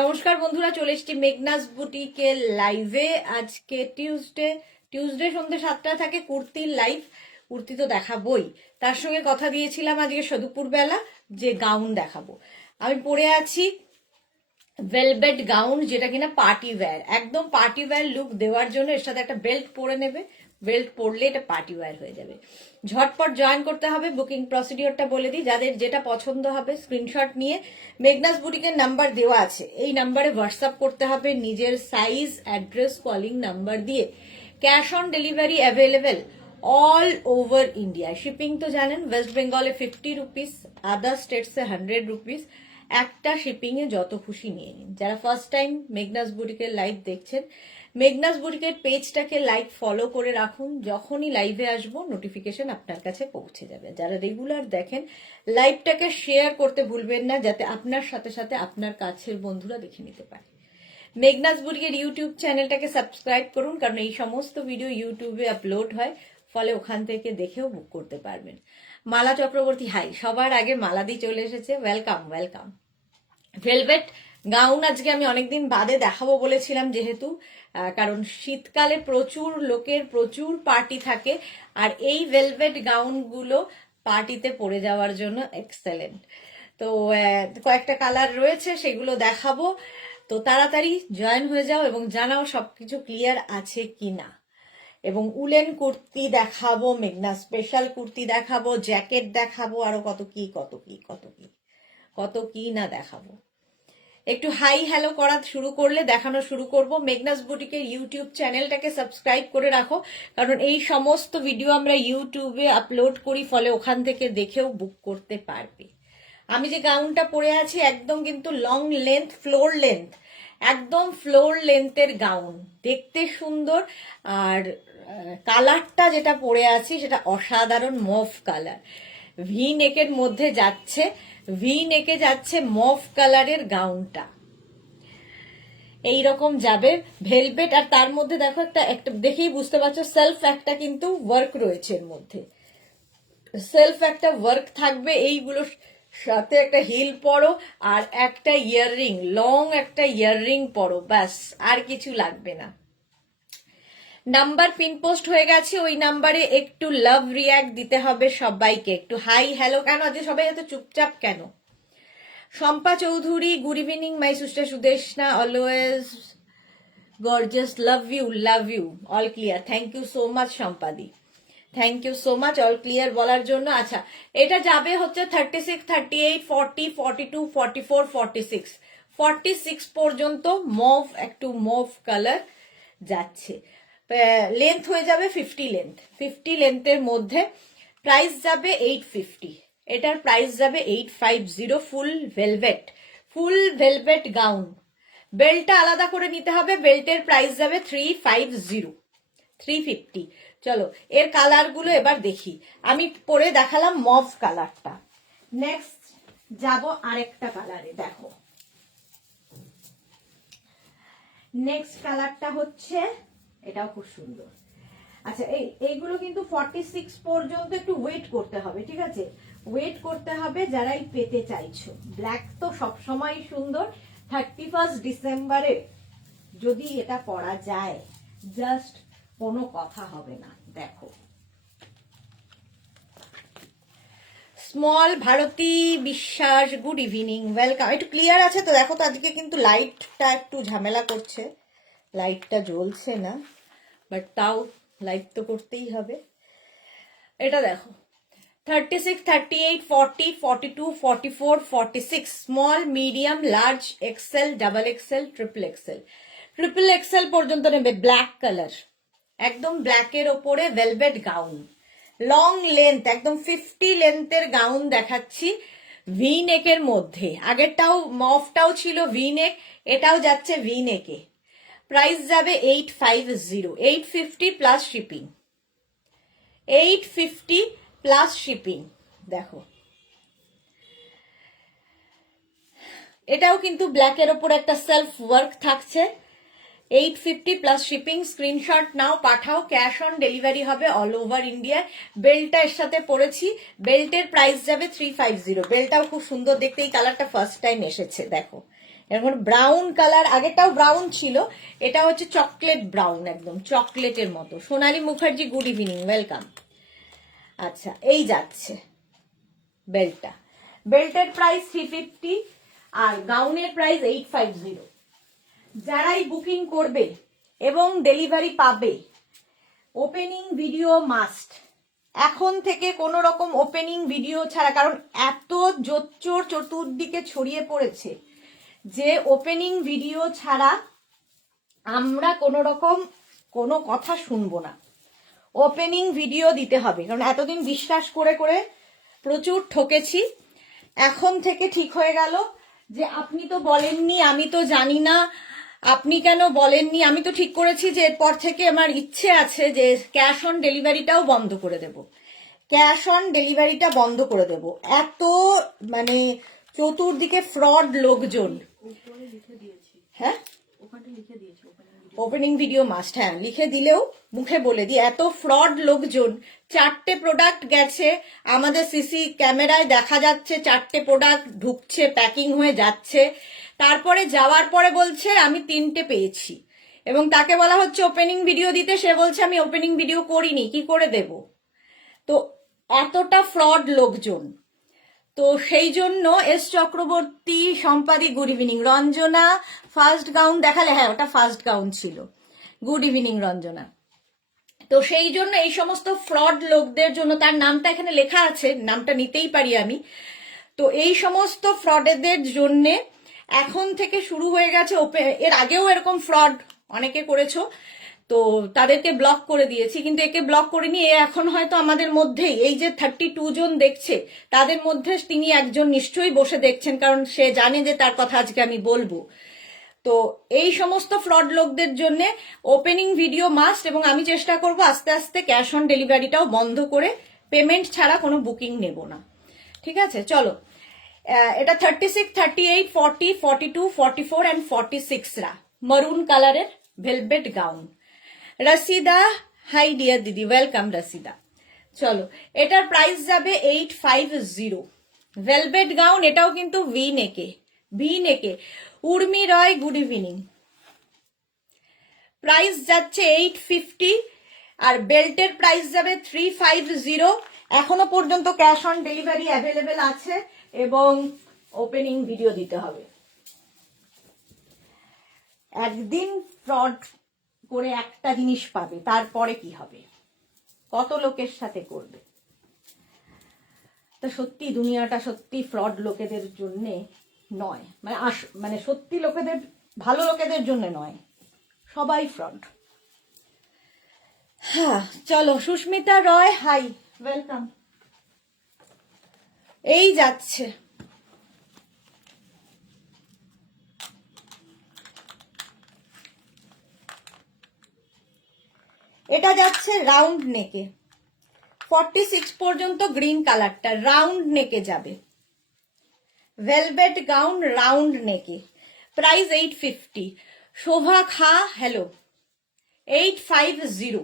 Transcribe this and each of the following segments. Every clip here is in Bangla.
নমস্কার বন্ধুরা, চলে এসেছি মেঘনাস বুটিকের লাইভে। আজকে টিউসডে সন্ধ্যে 7টা থাকে কুর্তির লাইভ। কুর্তি তো দেখাবোই, তার সঙ্গে কথা দিয়েছিলাম আজকে দুপুর বেলা যে গাউন দেখাবো। আমি পরে আছি ভেলভেট গাউন, যেটা কিনা পার্টি ওয়্যার, একদম পার্টি ওয়্যার লুক দেওয়ার জন্য এর সাথে একটা বেল্ট পরে নেবে। বেল্ট পরলে এটা পার্টি ওয়্যার হয়ে যাবে। ঝটপট জয়েন করতে হবে। বুকিং প্রসিডিওরটা বলে দিই, যাদের যেটা পছন্দ হবে স্ক্রিনশট নিয়ে মেঘনাস বুটিকের নাম্বার দেওয়া আছে, এই নাম্বারে হোয়াটসঅ্যাপ করতে হবে নিজের সাইজ, অ্যাড্রেস, কলিং নাম্বার দিয়ে। Cash on delivery available all over India. Shipping তো জানেন, ওয়েস্ট বেঙ্গলে 50 রুপিস, আদার স্টেটসে 100 রুপিস। একটা শিপিং এ যত খুশি নিয়ে নিন। যারা ফার্স্ট টাইম মেঘনাস বুটিকের লাইভ দেখছেন, মেঘনাস বুটিকের পেজটাকে লাইক ফলো করে রাখুন। যখনই লাইভে আসবো নোটিফিকেশন আপনার কাছে পৌঁছে যাবে। যারা রেগুলার দেখেন, লাইভটাকে শেয়ার করতে ভুলবেন না, যাতে আপনার সাথে সাথে আপনার কাছের বন্ধুরা দেখে নিতে পারে। মেঘনাস বুটিকের ইউটিউব চ্যানেলটাকে সাবস্ক্রাইব করুন, কারণ এই সমস্ত ভিডিও ইউটিউবে আপলোড হয়, ফলে ওখান থেকে দেখেও বুক করতে পারবেন। মালা চক্রবর্তী হাই, সবার আগে মালাদি চলে এসেছে, ওয়েলকাম ওয়েলকাম। ভেলভেট গাউন আজকে আমি অনেকদিন বাদে দেখাবো বলেছিলাম, যেহেতু কারণ শীতকালে প্রচুর লোকের প্রচুর পার্টি থাকে, আর এই ভেলভেট গাউনগুলো পার্টিতে পরে যাওয়ার জন্য এক্সেলেন্ট। তো কয়েকটা কালার রয়েছে, সেগুলো দেখাবো। তো তাড়াতাড়ি জয়েন হয়ে যাও এবং জানাও সবকিছু ক্লিয়ার আছে কিনা। এবং উলেন কুর্তি দেখাবো, মেঘনা স্পেশাল কুর্তি দেখাবো, জ্যাকেট দেখাবো, আরো কত কি কত কি কত কি কত কি না দেখাবো। একটু হাই হ্যালো করা শুরু করলে দেখানো শুরু করব। মেঘনাস বুটিকের ইউটিউব চ্যানেলটাকে সাবস্ক্রাইব করে রাখো, কারণ এই সমস্ত ভিডিও আমরা ইউটিউবে আপলোড করি, ফলে ওখান থেকে দেখেও বুক করতে পারবে। আমি যে গাউনটা পরে আছি একদম কিন্তু লং লেন্থ, ফ্লোর লেন্থ, একদম ফ্লোর লেন্থের গাউন, দেখতে সুন্দর। আর কালারটা যেটা পরে আছি সেটা অসাধারণ মভ কালার। ভি নেকের মধ্যে যাচ্ছে, ভি নেকে যাচ্ছে মভ কালারের গাউনটা, এইরকম যাবে ভেলভেট। আর তার মধ্যে দেখো একটা দেখেই বুঝতে পারছো, সেলফ একটা কিন্তু ওয়ার্ক রয়েছে এর মধ্যে, সেলফ একটা ওয়ার্ক থাকবে। এইগুলোর সাথে একটা হিল পরো আর একটা ইয়াররিং, লং একটা ইয়াররিং পরো, ব্যাস আর কিছু লাগবে না। নাম্বার পিন পোস্ট হয়ে গেছে, ওই নাম্বারে একটু লাভ রিয়াক্ট দিতে হবে সবাইকে। একটু হাই হ্যালো কেন আজকে সবাই এত চুপচাপ কেন? Shampa Chowdhury, good evening my sister Sudeshna, always gorgeous, love you all clear. Thank you so much শম্পাদি, thank you so much all clear বলার জন্য। আচ্ছা, এটা যাবে হচ্ছে 36, 38, 40, 42, 44, 46, 46 পর্যন্ত মভ, একটু মভ কালার যাচ্ছে। লেন্থ হয়ে যাবে 50 লেন্থ, 50 লেন্থের মধ্যে। প্রাইস যাবে 850, এটার প্রাইস যাবে 850। ফুল ভেলভেট গাউন। বেল্টটা আলাদা করে নিতে হবে, বেল্টের প্রাইস যাবে 350, 350। চলো এর কালারগুলো এবার দেখি। আমি পরে দেখালাম মভ কালারটা, নেক্সট যাব আরেকটা কালারে। দেখো নেক্সট কালারটা হচ্ছে, এটাও খুব সুন্দর। আচ্ছা, এইগুলো কিন্তু 46 পর্যন্ত একটু ওয়েট করতে হবে, ঠিক আছে? ওয়েট করতে হবে যারাই পেতে চাইছো। ব্ল্যাক তো সবসময় সুন্দর। 31 ডিসেম্বরে যদি এটা পরা যায়, জাস্ট কোনো কথা হবে না। দেখো স্মল ভারতী বিশ্বাস, গুড ইভিনিং, ওয়েলকাম। একটু ক্লিয়ার আছে তো? দেখো তো আজকে কিন্তু লাইটটা একটু ঝামেলা করছে, লাইটটা জ্বলছে না, বাট তাও লাইট তো করতেই হবে। এটা দেখো 36, 38, 40, 42, 44, 46, small, medium, large, XL, double XL, triple XL. Triple XL পর্যন্ত নেবে। ব্ল্যাক কালার, একদম ব্ল্যাকের ওপরে ভেলভেট গাউন, লং লেন্থ, একদম 50 লেন্থের গাউন দেখাচ্ছি ভি নেকের মধ্যে। আগেরটাও মফটাও ছিল ভি নেক, এটাও যাচ্ছে ভি নেকে। প্রাইস যাবে 850, 850 প্লাস শিপিং, 850 প্লাস শিপিং। দেখো এটাও কিন্তু ব্ল্যাকের ওপর একটা সেলফ ওয়ার্ক থাকছে। 850 প্লাস শিপিং। স্ক্রিনশট নাও, পাঠাও, ক্যাশ অন ডেলিভারি হবে অল ওভার ইন্ডিয়ায়। বেল্টটা এর সাথে পরেছি, বেল্টের প্রাইস যাবে 350। বেল্টটাও খুব সুন্দর দেখতে, এই কালারটা ফার্স্ট টাইম এসেছে, দেখো এরকম ব্রাউন কালার, আগেরটাও ব্রাউন ছিল, এটা হচ্ছে চকলেট ব্রাউন, একদম চকলেটের মতো। সোনালী মুখার্জি গুড ইভিনিং, ওয়েলকাম। আচ্ছা, এই যাচ্ছে বেল্টটা, বেল্টের প্রাইস 350 আর গাউনের প্রাইস 850। যারাই বুকিং করবে এবং ডেলিভারি পাবে, ওপেনিং ভিডিও মাস্ট। এখন থেকে কোনো রকম ওপেনিং ভিডিও ছাড়া, কারণ এত জোচ্চোর চতুর্দিকে ছড়িয়ে পড়েছে যে ওপেনিং ভিডিও ছাড়া আমরা কোনো রকম কোনো কথা শুনবো না। ওপেনিং ভিডিও দিতে হবে, কারণ এতদিন বিশ্বাস করে করে প্রচুর ঠকেছি। এখন থেকে ঠিক হয়ে গেল যে আপনি তো বলেননি, আমি তো জানি না, আপনি কেন বলেননি। আমি তো ঠিক করেছি যে এরপর থেকে আমার ইচ্ছে আছে যে ক্যাশ অন ডেলিভারিটাও বন্ধ করে দেব, ক্যাশ অন ডেলিভারিটা বন্ধ করে দেব। এত মানে চতুর্দিকে ফ্রড লোকজন। হ্যাঁ, ওপেনিং ভিডিও মাস্ট, হ্যাঁ লিখে দিলেও মুখে বলে দিই, এত ফ্রড লোকজন। 4টে প্রোডাক্ট গেছে, আমাদের সিসি ক্যামেরায় দেখা যাচ্ছে 4টে প্রোডাক্ট ঢুকছে, প্যাকিং হয়ে যাচ্ছে, তারপরে যাওয়ার পরে বলছে আমি 3টে পেয়েছি, এবং তাকে বলা হচ্ছে ওপেনিং ভিডিও দিতে, সে বলছে আমি ওপেনিং ভিডিও করিনি, কি করে দেব? তো এতটা ফ্রড লোকজন। তো সেই জন্য এস চক্রবর্তী, সম্পাদি good evening, Ranjana first gown দেখালে, হ্যাঁ ওটা ফার্স্ট গাউন ছিল, গুড ইভিনিং রঞ্জনা। তো সেই জন্য এই সমস্ত ফ্রড লোকদের জন্য, তার নামটা এখানে লেখা আছে, নামটা নিতেই পারি আমি, তো এই সমস্ত ফ্রডেদের জন্য এখন থেকে শুরু হয়ে গেছে। এর আগেও এরকম ফ্রড অনেকে করেছো, তো তাদেরকে ব্লক করে দিয়েছি, কিন্তু একে ব্লক করিনি। এ এখন হয়তো আমাদের মধ্যেই, এই যে 32 জন দেখছে তাদের মধ্যে তিনি একজন নিশ্চয়ই বসে দেখছেন, কারণ সে জানে যে তার কথা আজকে আমি বলবো। তো এই সমস্ত ফ্রড লোকদের জন্য ওপেনিং ভিডিও মাস্ট, এবং আমি চেষ্টা করব আস্তে আস্তে ক্যাশ অন ডেলিভারিটাও বন্ধ করে পেমেন্ট ছাড়া কোনো বুকিং নেব না। ঠিক আছে, চলো। এটা 36, 38, 40, 42, 44 অ্যান্ড 46 রা মারুন কালারের ভেলভেট গাউন। রসিদা, হাই ডিয়ার দিদি, ওয়েলকাম রসিদা। চলো, এটার প্রাইস যাবে 850। ভেলভেট গাউন, এটাও কিন্তু ভি নেকে, ভি নেকে। উর্মি রয় গুড ইভিনিং। প্রাইস যাচ্ছে 850 আর বেল্টের প্রাইস যাবে 350। এখনো পর্যন্ত ক্যাশ অন ডেলিভারি অ্যাভেলেবেল আছে এবং ওপেনিং ভিডিও দিতে হবে। একদিন ফ্রড করে একটা জিনিস পাবে, তারপরে কি হবে, কত লোকের সাথে করবে। তো সত্যি দুনিয়াটা সত্যি ফ্রড লোকেদের জন্য নয়, মানে সত্যি লোকেদের, ভালো লোকেদের জন্য নয়, সবাই ফ্রড। হ্যাঁ চলো, সুস্মিতা রয় হাই, ওয়েলকাম। এই যাচ্ছে, এটা যাচ্ছে রাউন্ড নেকে, 46 পর্যন্ত গ্রিন কালারটা রাউন্ড নেকে যাবে। ভেলভেট গাউন রাউন্ড নেকে, প্রাইস 850। শোভা খা হ্যালো, 850।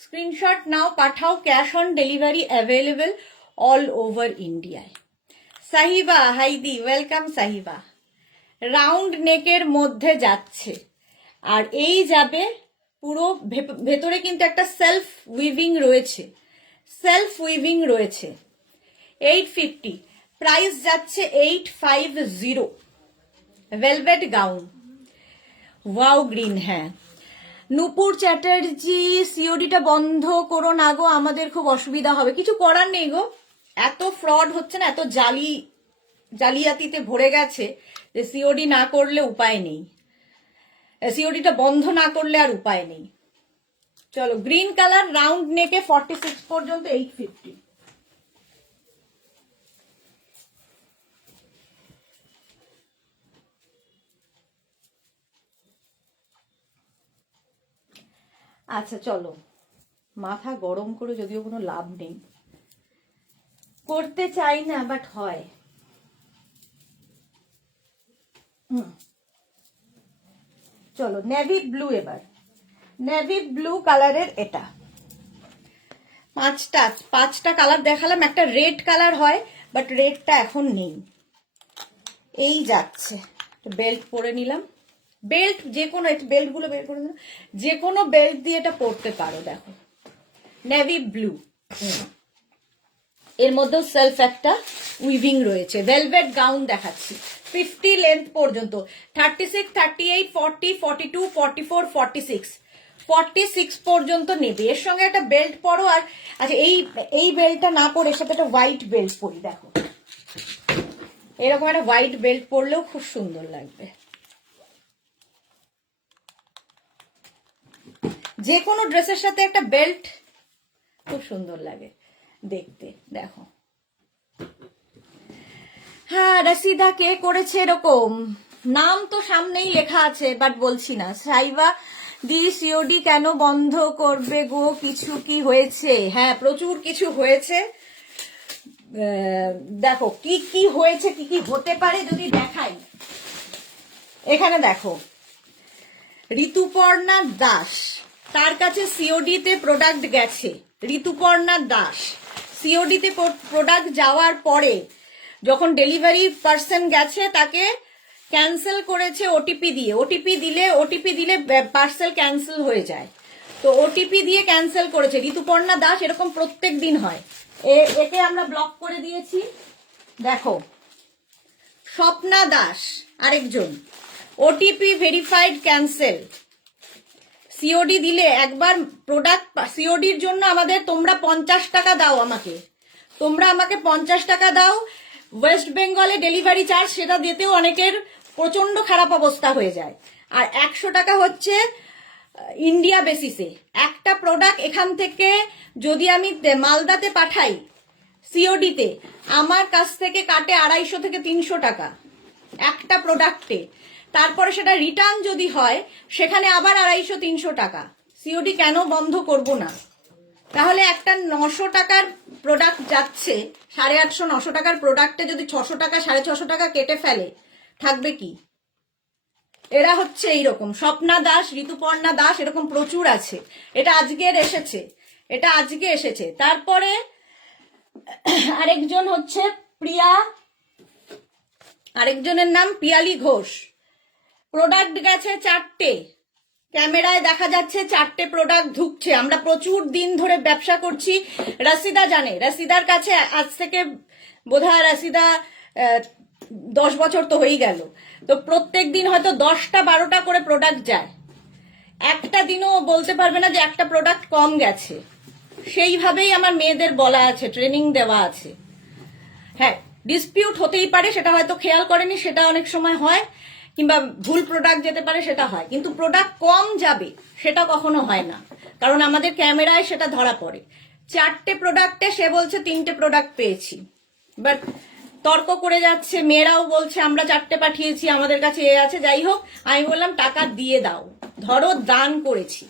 স্ক্রিনশট নাও, পাঠাও, cash on delivery available all over ইন্ডিয়ায়। সাহিবা হাইদি, ওয়েলকাম সাহিবা। রাউন্ড নেকের মধ্যে যাচ্ছে, আর এই যাবে পুরো ভেতরে কিন্তু একটা সেলফ উইভিং রয়েছে, সেলফ উইভিং রয়েছে। 850, প্রাইস যাচ্ছে 850। Velvet gown, wow green. হ্যাঁ নূপুর চ্যাটার্জি, সিওডিটা বন্ধ করো না গো, আমাদের খুব অসুবিধা হবে। কিছু করার নেই গো, এত ফ্রড হচ্ছে না, এত জালিয়াতিতে ভরে গেছে যে সিওডি না করলে উপায় নেই, সিওডিটা বন্ধ না করলে আর উপায় নেই। চলো, গ্রিন কালার রাউন্ড নেকে 46 পর্যন্ত 850। আচ্ছা চলো, মাথা গরম করে যদিও কোনো লাভ নেই, করতে চাই না বাট হয়। চলো নেভি ব্লু, এবার নেভি ব্লু কালারের এটা পাঁচটা কালার দেখালাম। একটা রেড কালার হয়, বাট রেডটা এখন নেই। এই যাচ্ছে, বেল্ট পরে নিলাম। বেল্ট যে কোনো, বেল্ট গুলো বের করে নিলাম, যে কোনো বেল্ট দিয়ে এটা পরতে পারো। দেখো নেভি ব্লু, এর মধ্যে সেলফ একটা উইভিং রয়েছে। ভেলভেট গাউন দেখাচ্ছি 50 লেন্থ পর্যন্ত, 36, 38, 40, 42, 44, 46, 46 পর্যন্ত নেবে। এর সঙ্গে একটা বেল্ট পরো। আর আচ্ছা, এই বেল্টটা না পরে এর সাথে একটা হোয়াইট বেল্ট পরি। দেখো এরকম একটা হোয়াইট বেল্ট পরলেও খুব সুন্দর লাগবে। যে কোনো ড্রেসের সাথে একটা বেল্ট খুব সুন্দর লাগে দেখতে। দেখো, হ্যাঁ, রসিদা কে করেছে এরকম? নাম তো সামনেই লেখা আছে, বাট বলছি না। সাইবা দি সিওডি কেন বন্ধ করবে গো? কিছু কি হয়েছে? হ্যাঁ, প্রচুর কিছু হয়েছে। দেখো কি কি হয়েছে, কি কি হতে পারে যদি দেখাই। এখানে দেখো, ঋতুপর্ণা দাস, তার কাছে সিওডি তে প্রোডাক্ট গেছে। ঋতুপর্ণা দাস সিওডি তে প্রোডাক্ট যাওয়ার পরে যখন ডেলিভারি পার্সন গেছে তাকে ক্যান্সেল করেছে ওটিপি দিয়ে। ওটিপি দিলে পার্সেল ক্যান্সেল হয়ে যায়, তো ওটিপি দিয়ে ক্যান্সেল করেছে ঋতুপর্ণা দাস। এরকম প্রত্যেক দিন হয়। একে আমরা ব্লক করে দিয়েছি। দেখো, স্বপ্না দাস আরেকজন, ওটিপি ভেরিফাইড ক্যান্সেল। সিওডি দিলে একবার প্রোডাক্ট সিওডির জন্য তোমরা 50 টাকা দাও আমাকে, তোমরা আমাকে 50 টাকা দাও। ওয়েস্ট বেঙ্গলে ডেলিভারি চার্জ, সেটা দিতেও অনেকের প্রচন্ড খারাপ অবস্থা হয়ে যায়। আর 100 টাকা হচ্ছে ইন্ডিয়া বেসিসে। একটা প্রোডাক্ট এখান থেকে যদি আমি মালদাতে পাঠাই সিওডিতে, আমার কাছ থেকে কাটে 250 থেকে 300 টাকা একটা প্রোডাক্টে। তারপরে সেটা রিটার্ন যদি হয় সেখানে আবার 250-300 টাকা। সিওডি কেন বন্ধ করব না? তাহলে একটা 900 টাকার প্রোডাক্ট যাচ্ছে, 850-900 টাকার প্রোডাক্টে যদি 600 টাকা 650 টাকা কেটে ফেলে, থাকবে কি? এরা হচ্ছে এইরকম। স্বপ্না দাস, ঋতুপর্ণা দাস, এরকম প্রচুর আছে। এটা আজকে এসেছে। তারপরে আরেকজন হচ্ছে প্রিয়া, আরেকজনের নাম পিয়ালি ঘোষ। প্রোডাক্ট গেছে 4টে, ক্যামেরায় দেখা যাচ্ছে 4টে প্রোডাক্ট ঢুকছে। আমরা প্রচুর দিন ধরে ব্যবসা করছি, রসিদা জানে। রসিদার কাছে আজ থেকে বোধহয় রসিদা 10 বছর তো হয়েই গেল। তো প্রত্যেক দিন হয়তো 10টা 12টা করে প্রোডাক্ট যায়। একটা দিনও বলতে পারবে না যে একটা প্রোডাক্ট কম গেছে। সেইভাবেই আমার মেয়েদের বলা আছে, ট্রেনিং দেওয়া আছে। হ্যাঁ, ডিসপিউট হতেই পারে, সেটা হয়তো খেয়াল করেনি, সেটা অনেক সময় হয়, কিংবা ভুল প্রোডাক্ট যেতে পারে, সেটা হয়। কিন্তু প্রোডাক্ট কম যাবে সেটা কখনো হয় না, কারণ আমাদের ক্যামেরায় সেটা ধরা পড়ে। 4টে প্রোডাক্টে সে বলছে 3টে প্রোডাক্ট পেয়েছি, বাট তর্ক করে যাচ্ছে। মেয়েরাও বলছে আমরা 4টে পাঠিয়েছি, আমাদের কাছে এ আছে। যাই হোক, আমি বললাম টাকা দিয়ে দাও। ধরো দান করেছি,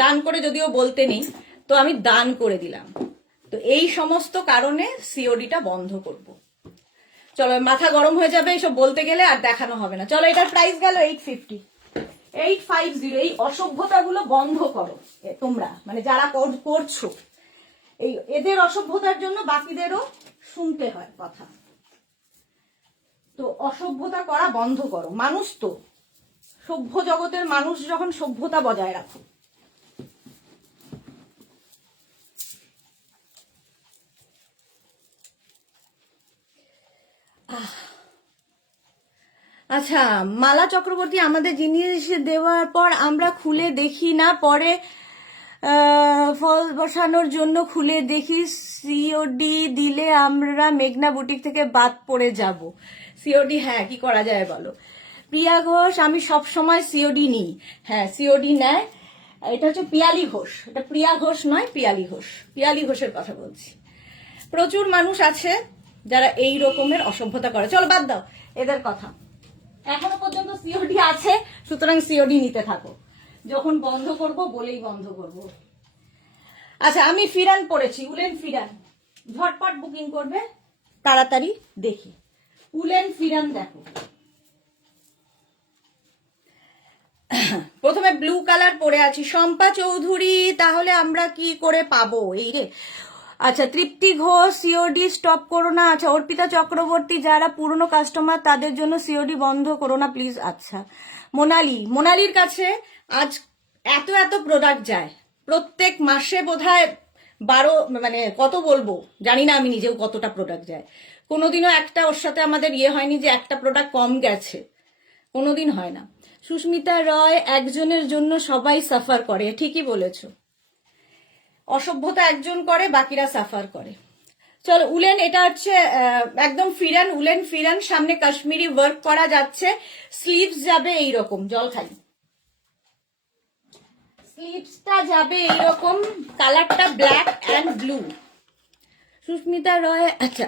দান করে যদিও বলতে নেই, তো আমি দান করে দিলাম। তো এই সমস্ত কারণে সিওডিটা বন্ধ করব। চলো, মাথা গরম হয়ে যাবে এইসব বলতে গেলে, আর দেখানো হবে না। চলো, এটার প্রাইস গেল 850। এই অসভ্যতাগুলো বন্ধ করো তোমরা, মানে যারা করছো। এদের অসভ্যতার জন্য বাকিদেরও শুনতে হয় কথা। তো অসভ্যতা করা বন্ধ করো। মানুষ তো সভ্য জগতের মানুষ, যখন সভ্যতা বজায় রাখো। আচ্ছা, মালা চক্রবর্তী, আমাদের জিনিস দেওয়ার পর আমরা খুলে দেখি না, পরে ফল বসানোর জন্য খুলে দেখি। সিওডি দিলে আমরা মেঘনা বুটিক থেকে বাদ পড়ে যাব। সিওডি, হ্যাঁ, কি করা যায় বলো? প্রিয়া ঘোষ, আমি সব সময় সিওডি নিই। হ্যাঁ, সিওডি নেয়। এটা হচ্ছে পিয়ালি ঘোষ, এটা প্রিয়া ঘোষ নয়, পিয়ালি ঘোষ। পিয়ালি ঘোষের কথা বলছি। প্রচুর মানুষ আছে যারা এই রকমের অসভ্যতা করে। চলো, বাদ দাও এদের কথা। এখনো পর্যন্ত সিওডি আছে, সুতরাং সিওডি নিতে থাকো। যখন বন্ধ করব বলেই বন্ধ করব। আচ্ছা, আমি ফিরান পড়েছি, উলেন ফিরান। ঝটপট বুকিং করবে, তাড়াতাড়ি দেখি। উলেন ফিরান দেখো, ব্লু কালার পরে আছি। শম্পা চৌধুরী, তাহলে আমরা কি করে পাবো এই রে? আচ্ছা, তৃপ্তি ঘোষ, সিওডি স্টপ করো না। আচ্ছা, অর্পিতা চক্রবর্তী, যারা পুরনো কাস্টমার তাদের জন্য সিওডি বন্ধ করো না প্লিজ। আচ্ছা, মোনালির কাছে আজ এত এত প্রোডাক্ট যায়, প্রত্যেক মাসে বোধহয় 12, মানে কত বলবো জানি না আমি নিজেও কতটা প্রোডাক্ট যায়। কোনোদিনও একটা ওর সাথে আমাদের হয়নি যে একটা প্রোডাক্ট কম গেছে, কোনোদিন হয় না। সুস্মিতা রয়, একজনের জন্য সবাই সাফার করে, ঠিকই বলেছো। অসভ্যতা একজন করে, বাকিরা সাফার করে। চলো, উলেন, এটা হচ্ছে একদম ফিরান, উলেন ফিরান, সামনে কাশ্মীরি ওয়ার্ক করা যাচ্ছে, স্লিভস যাবে এইরকম, জল খাই, স্লিভসটা যাবে এইরকম, কালারটা ব্ল্যাক অ্যান্ড ব্লু। সুস্মিতা রয়, আচ্ছা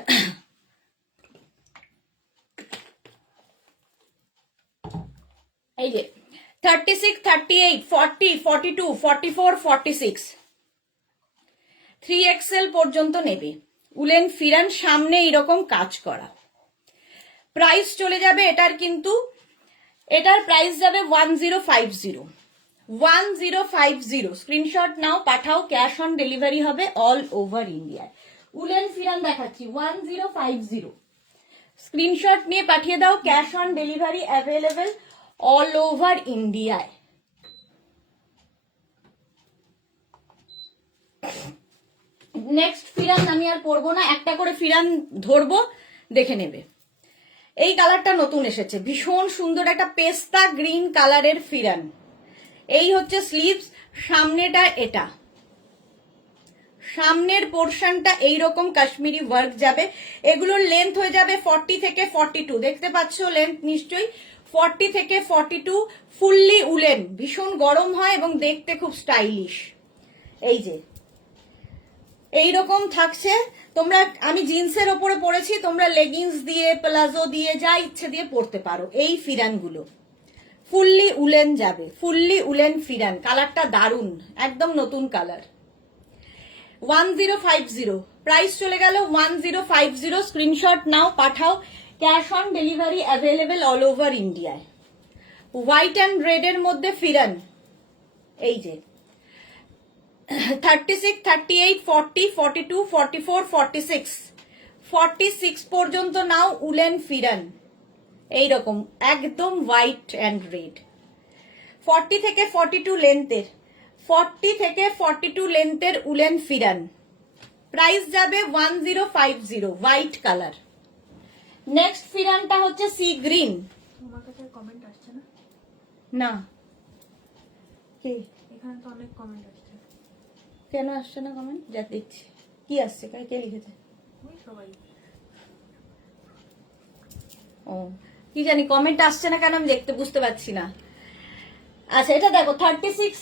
এই যে 36, 38, 40, 42, 44, 46, 3XL পর্যন্ত নেবে। উলেন ফিরান, সামনে এইরকম কাজ করা। প্রাইস চলে যাবে এটার, কিন্তু এটার প্রাইস যাবে 1050, 1050। স্ক্রিনশট নাও, পাঠাও, ক্যাশ অন ডেলিভারি হবে অল ওভার ইন্ডিয়ায়। উলেন ফিরান দেখাচ্ছি 1050, স্ক্রিনশট নিয়ে পাঠিয়ে দাও, cash on delivery available all over ইন্ডিয়ায়। নেক্সট ফিরান আমি আর পরবো না, একটা করে ফিরান ধরবো, দেখে নেবে। এই কালারটা নতুন এসেছে, ভীষণ সুন্দর একটা পেস্তা গ্রিন কালারের ফিরান। এই হচ্ছে স্লিভস, সামনেটা এটা, সামনের পোর্শনটা এইরকম কাশ্মীরি ওয়ার্ক যাবে। এগুলোর লেন্থ হয়ে যাবে 40 থেকে 42, দেখতে পাচ্ছ লেন্থ নিশ্চয়ই, 40 থেকে 42, ফুললি উলেন, ভীষণ গরম হয় এবং দেখতে খুব স্টাইলিশ। এই যে এইরকম থাকছে। তোমরা, আমি জিন্সের ওপরে পরেছি, তোমরা লেগিংস দিয়ে, প্লাজো দিয়ে, যা ইচ্ছে দিয়ে পরতে পারো। এই ফিরানগুলো ফুললি উলেন যাবে, ফুললি উলেন ফিরান, কালারটা দারুন, একদম নতুন কালার। 1050, প্রাইস চলে গেল 1050। স্ক্রিনশট নাও, পাঠাও, cash on delivery available all over ইন্ডিয়ায়। হোয়াইট অ্যান্ড রেড এর মধ্যে ফিরান, এই যে 36, 38, 40, 42, 44, 46, 46 পর্যন্ত নাও উলেন ফিরান, এইরকম একদম হোয়াইট অ্যান্ড রেড। 40 থেকে 42 লেন্থের, 40 থেকে 42 লেন্থের উলেন ফিরান, প্রাইস যাবে 1050, হোয়াইট কালার। নেক্সট ফিরানটা হচ্ছে সি গ্রিন। তোমার কাছে কমেন্ট আসছে না? না, কি এখানে তো অনেক কমেন্ট আসছে। কেন আসছে না কমেন্ট? যা দেখছি কি আসছে, কে লিখেছে? ওই সবাই। ও, কি জানি কমেন্ট আসছে না কেন, আমি দেখতে বুঝতে পারছি না। আচ্ছা, এটা দেখো 36,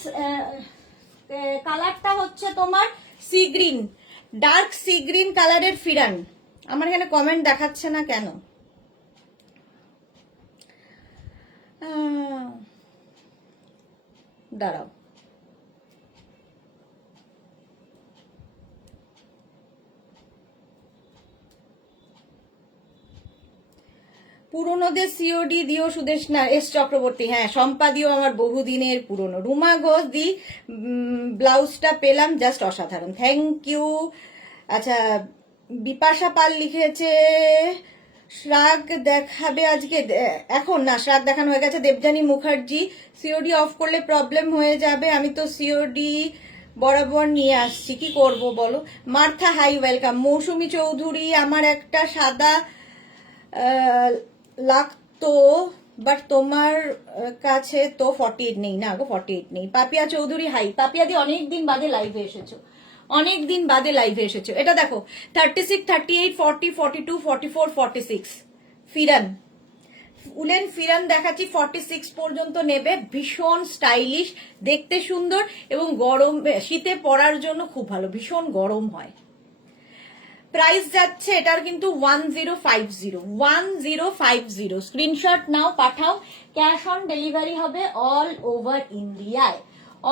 কালারটা হচ্ছে তোমার sea green, dark sea green কালারের ফিরান। আমার এখানে কমেন্ট দেখাচ্ছে না কেন? দাঁড়াও, পুরনোদের সিওডি দিও সুদেশ না, এস চক্রবর্তী, হ্যাঁ শম্পা দিও, আমার বহুদিনের পুরনো। রুমা ঘোষ দি, ব্লাউজটা পেলাম, জাস্ট অসাধারণ, থ্যাংক ইউ। আচ্ছা, বিপাশা পাল লিখেছে শ্রাগ দেখাবে আজকে, এখন না, শ্রাগ দেখানো হয়ে গেছে। দেবযানী মুখার্জি, সিওডি অফ করলে প্রবলেম হয়ে যাবে, আমি তো সিওডি বরাবর নিয়ে আসছি, কি করব বলো। Martha, hi welcome. Mousumi Chowdhury, আমার একটা সাদা লাগতো, বাট তোমার কাছে তো 48 নেই না গো, 48 নেই। পাপিয়া চৌধুরী, হাই। পাপিয়া দি অনেকদিন বাদে লাইভে এসেছো, অনেকদিন বাদে লাইভে এসেছো। এটা দেখো 36, 38, 40, 42, 44, 46 ফিরান, উলেন ফিরান দেখাচ্ছি, 46 পর্যন্ত নেবে, ভীষণ স্টাইলিশ, দেখতে সুন্দর এবং গরম, শীতে পরার জন্য খুব ভালো, ভীষণ গরম হয়। প্রাইস যাচ্ছে এটার কিন্তু 1050, 1050। স্ক্রিনশট নাও, পাঠাও, ক্যাশ অন ডেলিভারি হবে অল ওভার ইন্ডিয়ায়,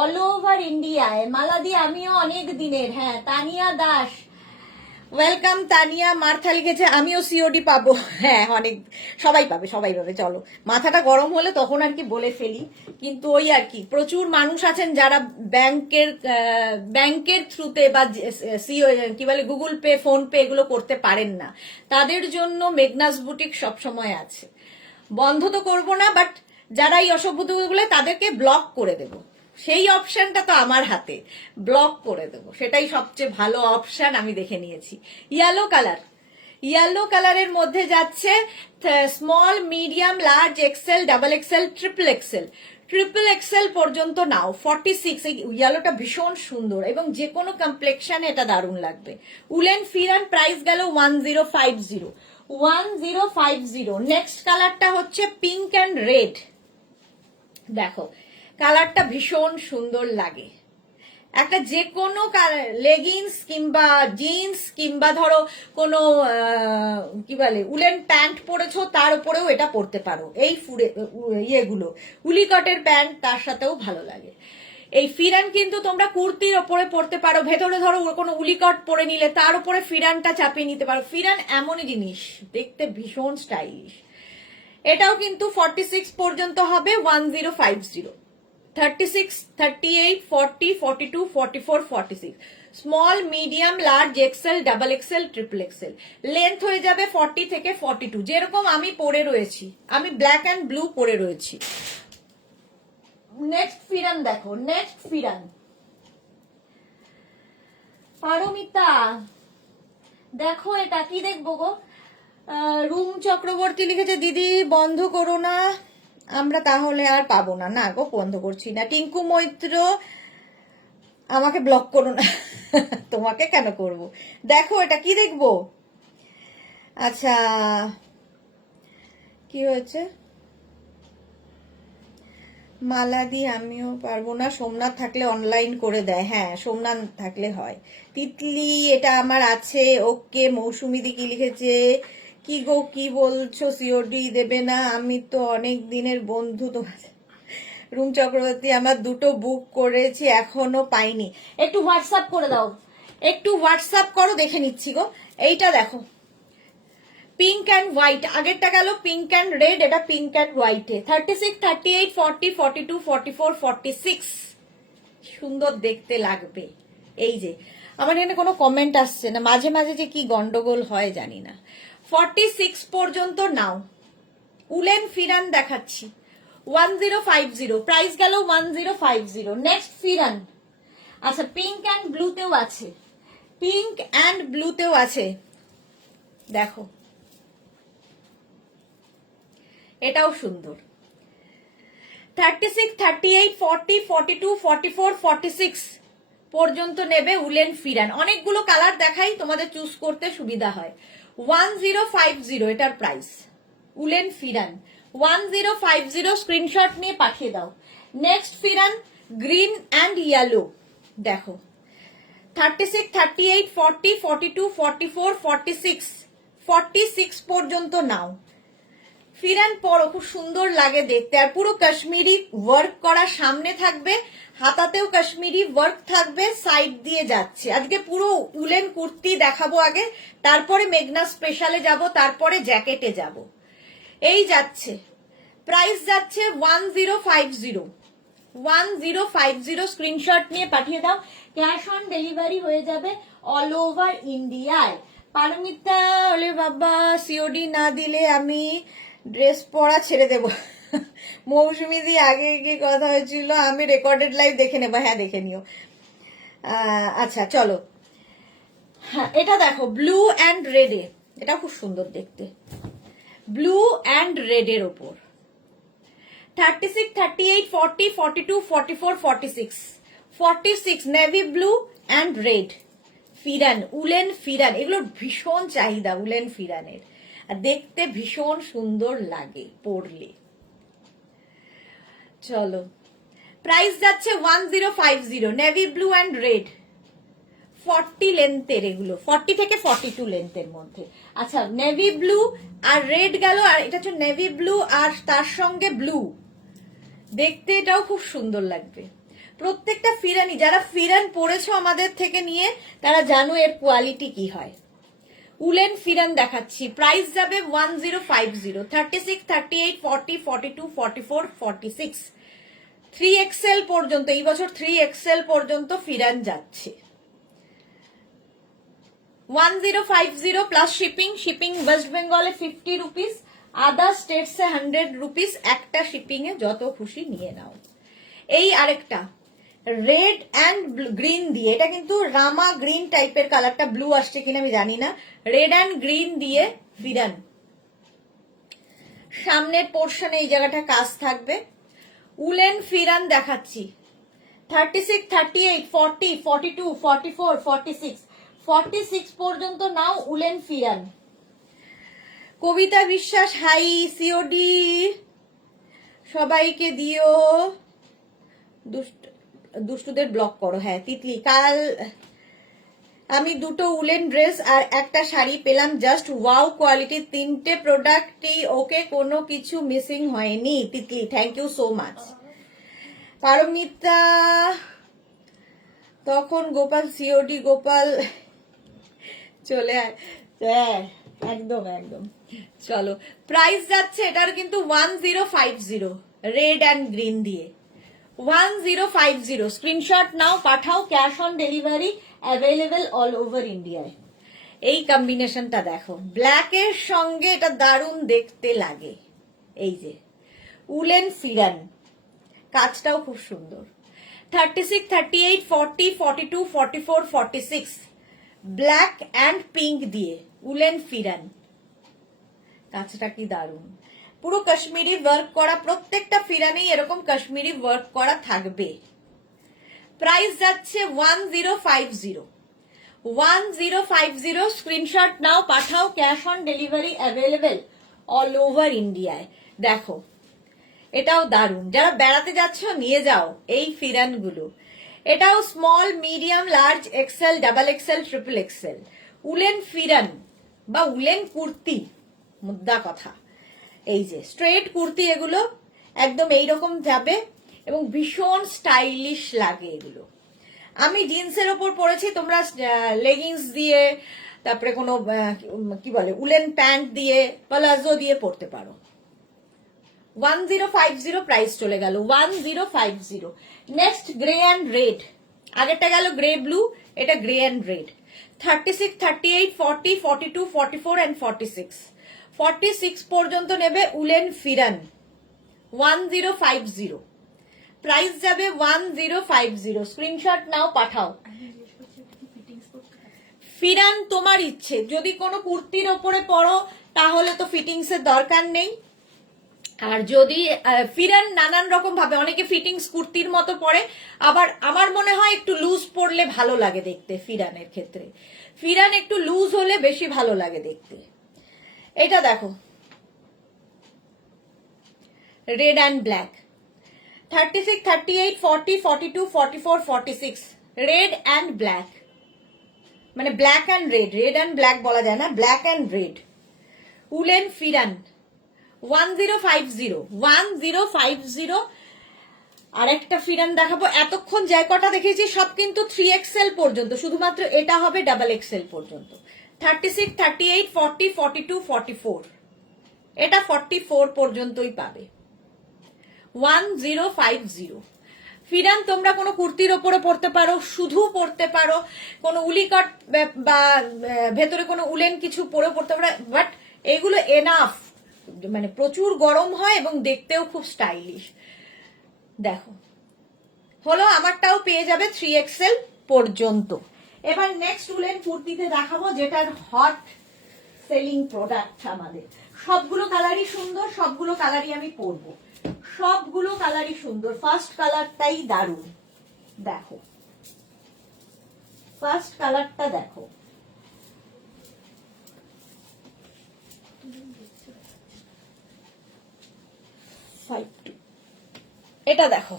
অল ওভার ইন্ডিয়ায়। মালাদি আমিও অনেক দিনের, হ্যাঁ। তানিয়া দাস, ওয়েলকাম তানিয়া। মার্থা লিখেছে আমিও সিওডি পাবো। হ্যাঁ, অনেক সবাই পাবে, সবাই পাবে। চলো, মাথাটা গরম হলে তখন আর কি বলে ফেলি, কিন্তু ওই আর কি প্রচুর মানুষ আছেন যারা ব্যাংকের থ্রুতে বা কি বলে গুগল পে, ফোন পে এগুলো করতে পারেন না, তাদের জন্য মেঘনাস বুটিক সবসময় আছে। বন্ধ তো করবো না, বাট যারা এই অসভ্যগুলো তাদেরকে ব্লক করে দেবো, সেই অপশনটা তো আমার হাতে, ব্লক করে দেবো, সেটাই সবচেয়ে ভালো অপশন আমি দেখে নিয়েছি। ইয়েলো কালার, ইয়েলো কালারের মধ্যে যাচ্ছে small, medium, large, XL, double XL, triple XL. Triple XL পর্যন্ত নাও। 46, এই ইয়েলোটা ভীষণ সুন্দর এবং যে কোনো কমপ্লেক্সনে এটা দারুণ লাগবে। উলেন ফিরান, প্রাইস গেল 1050। 1050। নেক্সট কালারটা হচ্ছে পিঙ্ক অ্যান্ড রেড। দেখো কালারটা ভীষণ সুন্দর লাগে। একটা যে কোনো লেগিংস কিংবা জিন্স কিংবা ধরো কোনো কি বলে উলেন প্যান্ট পরেছো, তার উপরেও এটা পরতে পারো। এই ইয়েগুলো উলিকটের প্যান্ট, তার সাথেও ভালো লাগে। এই ফিরান কিন্তু তোমরা কুর্তির ওপরে পরতে পারো, ভেতরে ধরো কোনো উলিকট পরে নিলে তার উপরে ফিরানটা চাপিয়ে নিতে পারো। ফিরান এমনই জিনিস, দেখতে ভীষণ স্টাইলিশ। এটাও কিন্তু 46 পর্যন্ত হবে 1050। 36, 38, 40, 42, 44, 46। Small, medium, large, XL, double XL, triple XL. Length হয়ে যাবে 40 থেকে 42, যেরকম আমি পরে রয়েছি। আমি ব্ল্যাক অ্যান্ড ব্লু পরে রয়েছি। নেক্সট ফিরান দেখো, নেক্সট ফিরান পারমিতা। দেখো এটা কি দেখবো গো? রুম চক্রবর্তী লিখেছে দিদি বন্ধ করো না, আমরা তাহলে আর পাবো না। না গো, বন্ধ করছি না। টিঙ্কু মৈত্র, আমাকে ব্লক করো না। তোমাকে কেন করব? দেখো এটা কি দেখবো? আচ্ছা, কি হয়েছে? মালা দি আমিও পারবো না, সোমনাথ থাকলে অনলাইন করে দেয়। হ্যাঁ, সোমনাথ থাকলে হয়। তিতলি, এটা আমার আছে। ওকে। মৌসুমি দি কি লিখেছে? কি গো কি বলছো, সিওডি দেবে না? আমি তো অনেক দিনের বন্ধু তোমার। রুম চক্রবর্তী, আমার দুটো বুক করেছি এখনো পাইনি। একটু হোয়াটসঅ্যাপ করে দাও, একটু হোয়াটসঅ্যাপ করো, দেখে নিচ্ছি গো। এইটা দেখো, পিঙ্ক অ্যান্ড হোয়াইট। আগেরটা গেল পিঙ্ক অ্যান্ড রেড, এটা পিঙ্ক অ্যান্ড হোয়াইটে। 36, 38, 40, 42, 44, 46। সুন্দর দেখতে লাগবে। এই যে আমার এখানে কোনো কমেন্ট আসছে না, মাঝে মাঝে যে কি গন্ডগোল হয় জানি না। 46 পর্যন্ত নাও। উলেন ফিরান দেখাচ্ছি 1050, প্রাইস গেল 1050। নেক্সট ফিরান। আচ্ছা, পিঙ্ক অ্যান্ড ব্লুতেও আছে, পিঙ্ক অ্যান্ড ব্লুতেও আছে। দেখো এটাও সুন্দর। 36, 38, 40, 42, 44, 46 পর্যন্ত নেবে উলেন ফিরান। অনেকগুলো কালার দেখাই, তোমাদের চুজ করতে সুবিধা হয়। 1050 এটার প্রাইস। উলেন ফিরান 1050, স্ক্রিনশট নিয়ে পাঠিয়ে দাও। Next pheran green and yellow. দেখো 36, 38, 40, 42, 44, 46, 46 পর্যন্ত নাও। ফিরান পরো, খুব সুন্দর লাগে দেখতে। আর পুরো কাশ্মীরি ওয়ার্ক করা, সামনে থাকবে, হাতাতেও কাশ্মীরি ওয়ার্ক থাকবে, সাইড দিয়ে যাচ্ছে। আজকে পুরো উলেন কুর্তি দেখাবো আগে, তারপরে মেঘনা স্পেশালে যাব, তারপরে জ্যাকেটে যাব। এই যাচ্ছে, প্রাইস যাচ্ছে 1050। 1050, স্ক্রিনশট নিয়ে পাঠিয়ে দাও। ক্যাশ অন ডেলিভারি হয়ে যাবে অল ওভার ইন্ডিয়ায়। পারমিতা, ওলে বাবা, সিওডি না দিলে আমি ড্রেস পরা ছেড়ে দেব। মৌসুমি দি, আগে কি কথা হয়েছিল? আমি রেকর্ডেড লাইভ দেখে নেবো। হ্যাঁ, দেখে নিও। আচ্ছা চলো, হ্যাঁ এটা দেখো ব্লু অ্যান্ড রেডে, এটা খুব সুন্দর দেখতে। ব্লু অ্যান্ড রেডের ওপর 36, 38, 40, 42, 44, 46, 46 navy blue and red. Pheran, woollen pheran, এগুলো ভীষণ চাহিদা উলেন ফিরানের, আর দেখতে ভীষণ সুন্দর লাগে পরলে। চলো, প্রাইস যাচ্ছে 1050, নেভি ব্লু অ্যান্ড রেড। 40 লেন্থের এগুলো, 40 থেকে 42 লেন্থের মধ্যে। আচ্ছা, নেভি ব্লু আর রেড গেল, আর এটা হচ্ছে নেভি ব্লু আর তার সঙ্গে ব্লু। দেখতে এটাও খুব সুন্দর লাগবে। প্রত্যেকটা ফিরানি, যারা ফিরান পরেছো আমাদের থেকে নিয়ে, তারা জানো এর কোয়ালিটি কি হয়। উলেন ফিরান দেখাচ্ছি, প্রাইস যাবে 1050, 36, 38, 40, 42, 44, 46, 3XL পর্যন্ত এই বছর 3XL পর্যন্ত ফিরান যাচ্ছে। 1050 প্লাস শিপিং ওয়েস্ট বেঙ্গলে 50 রুপিস, আদার স্টেটসে 100 রুপিস, একটা শিপিং এ যত খুশি নিয়ে নাও। এই আরেকটা রেড অ্যান্ড গ্রিন দিয়ে, এটা কিন্তু রামা গ্রিন টাইপের কালারটা, ব্লু আসছে কিনা আমি জানি না, রেড অ্যান্ড গ্রিন দিয়ে ফিরান, সামনের পোর্শনে এই জায়গাটা কাজ থাকবে। উলেন ফিরান দেখাচ্ছি 36, 38, 40, 42, 44, 46, 46 পর্যন্ত নাও উলেন ফিরান। কবিতা বিশ্বাস হাই, সিওডি সবাইকে দিও, দুষ্টুদের ব্লক করো। হ্যাঁ তিতলি, কাল আমি দুটো উলেন ড্রেস আর একটা শাড়ি পেলাম, জাস্ট ওয়াও কোয়ালিটি, 3টে প্রোডাক্টই ওকে, কোনো কিছু মিসিং হয়নি। Titli thank you so much. Paromita তখন গোপাল, সিওডি গোপাল চলে আয়। হ্যাঁ একদম একদম। চলো প্রাইস যাচ্ছে এটার কিন্তু 1050, রেড অ্যান্ড গ্রিন দিয়ে 1050। স্ক্রিনশট নাও, পাঠাও, cash on delivery available all over ইন্ডিয়ায়। এই কম্বিনেশনটা দেখো, ব্ল্যাকের সঙ্গে এটা দারুণ দেখতে লাগে। এই যে উলেন ফিরান, কাজটাও খুব সুন্দর। 36, 38, 40, 42, 44, 46, ব্ল্যাক অ্যান্ড পিঙ্ক দিয়ে উলেন ফিরান, কাজটা কি দারুণ। পুরো কাশ্মীরি ওয়ার্ক করা, প্রত্যেকটা ফিরানেই এরকম কাশ্মীরি ওয়ার্ক করা থাকবে। প্রাইস যাচ্ছে 1050, 1050। স্ক্রিনশট নাও, পাঠাও, cash on delivery available all over ইন্ডিয়ায়। দেখো এটাও দারুণ, যারা বেড়াতে যাচ্ছ নিয়ে যাও এই ফিরানগুলো। এটাও small, medium, large, XL, double XL, triple XL woollen pheran বা উলেন কুর্তি, মুদ্রা কথা। এই যে স্ট্রেট কুর্তি, এগুলো একদম এইরকম যাবে এবং ভীষণ স্টাইলিশ লাগে এগুলো। আমি জিন্সের ওপর পরেছি, তোমরা লেগিংস দিয়ে, তারপরে কোনো কি বলে উলেন প্যান্ট দিয়ে, প্লাজো দিয়ে পরতে পারো। 1050 প্রাইস চলে গেল, 1050। নেক্সট গ্রে অ্যান্ড রেড, আগেরটা গেল গ্রে ব্লু, এটা গ্রে অ্যান্ড রেড। 36, 38, 40, 42, 44 and 46, 46 পর্যন্ত নেবে উলেন ফিরান 1050। প্রাইস যাবে 1050। স্ক্রিনশট নাও, পাঠাও। ফিরান তোমার ইচ্ছে, যদি কোনো কুর্তির ওপরে পরো তাহলে তো ফিটিংস এর দরকার নেই। আর যদি ফিরান নানান রকম ভাবে, অনেকে ফিটিংস কুর্তির মতো পরে, আবার আমার মনে হয় একটু লুজ পরলে ভালো লাগে দেখতে। ফিরানের ক্ষেত্রে ফিরান একটু লুজ হলে বেশি ভালো লাগে দেখতে। এটা দেখো red and black, 36, 38, 40, 42, 44, 46, red and black, মানে black and red, red and black বলা যায় না, black and red woollen pheran 1050, 1050। আরেকটা ফিরান দেখাবো, এতক্ষণ যে কটা দেখেছি সব কিন্তু 3XL পর্যন্ত, শুধুমাত্র এটা হবে ডাবল এক্সেল পর্যন্ত। 36, 38, 40, 42, 44, এটা 44 পর্যন্তই পাবে। 1050 ফিরান তোমরা কোনো কুর্তির ওপরে পরতে পারো, শুধু পরতে পারো, কোনো উলিকট বা ভেতরে কোনো উলেন কিছু পরে পরতে পারো, বাট এগুলো এনাফ, মানে প্রচুর গরম হয় এবং দেখতেও খুব স্টাইলিশ। দেখো হলো, আমারটাও পেয়ে যাবে 3XL পর্যন্ত। এবার নেক্সট উলেন কুর্তিতে দেখাবো, যেটার হট সেলিং প্রোডাক্ট আমাদের। সবগুলো কালারই সুন্দর, সবগুলো কালারই আমি পরবো, সবগুলো কালারই সুন্দর। ফার্স্ট কালারটাই দারুণ, দেখো ফার্স্ট কালারটা দেখো, এটা দেখো,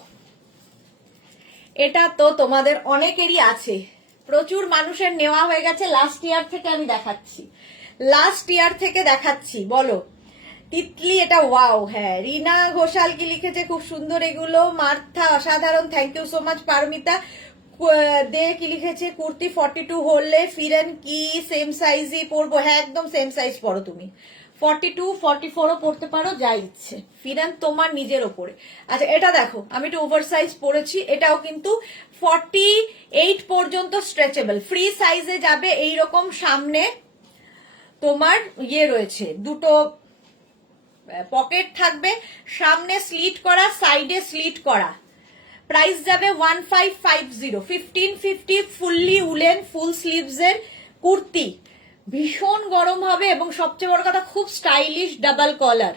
এটা তো তোমাদের অনেকেরই আছে, প্রচুর মানুষের নেওয়া হয়ে গেছে। লাস্ট ইয়ার থেকে আমি দেখাচ্ছি, লাস্ট ইয়ার থেকে দেখাচ্ছি। বলো তিতলি এটা ওয়াও। হ্যাঁ রিনা ঘোষাল কি লিখেছে, খুব সুন্দর এগুলো। মার্থা অসাধারণ, thank you so much. Paramita Dey কি লিখেছে কুর্তি 42 হলে ফিরেন কি সেম সাইজই পরবো? হ্যাঁ একদম সেম সাইজ পরো তুমি, 42 44ও পরতে পারো, যা ইচ্ছে। ফিরেন তোমার নিজের ওপরে। আচ্ছা এটা দেখো, আমি একটু ওভার সাইজ পরেছি, এটাও কিন্তু 48 পর্যন্ত স্ট্রেচেবল, ফ্রি সাইজে যাবে। এইরকম সামনে তোমার ইয়ে রয়েছে, দুটো পকেট থাকবে, সামনে স্লিট করা, সাইডে স্লিট করা। প্রাইস যাবে 1550, 1550 ফুললি উলেন ফুল স্লিভস এর কুর্তি। ভীষণ গরম হবে এবং সবচেয়ে বড় কথা খুব স্টাইলিশ। ডাবল কলার,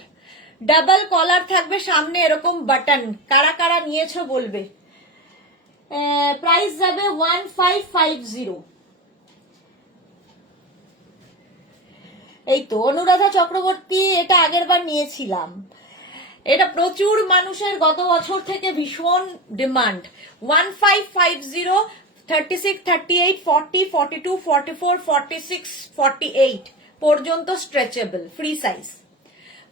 ডাবল কলার থাকবে, সামনে এরকম বাটন। কারা কারা নিয়েছো বলবে। প্রাইস যাবে 1550। এই তো অনুরাধা চক্রবর্তী, এটা আগের বার নিয়েছিলাম। এটা প্রচুর মানুষের গত বছর থেকে ভীষণ ডিমান্ড। 1550, 36, 38, 40, 42, 44, 46, 48 পর্যন্ত স্ট্রেচেবল, ফ্রি সাইজ।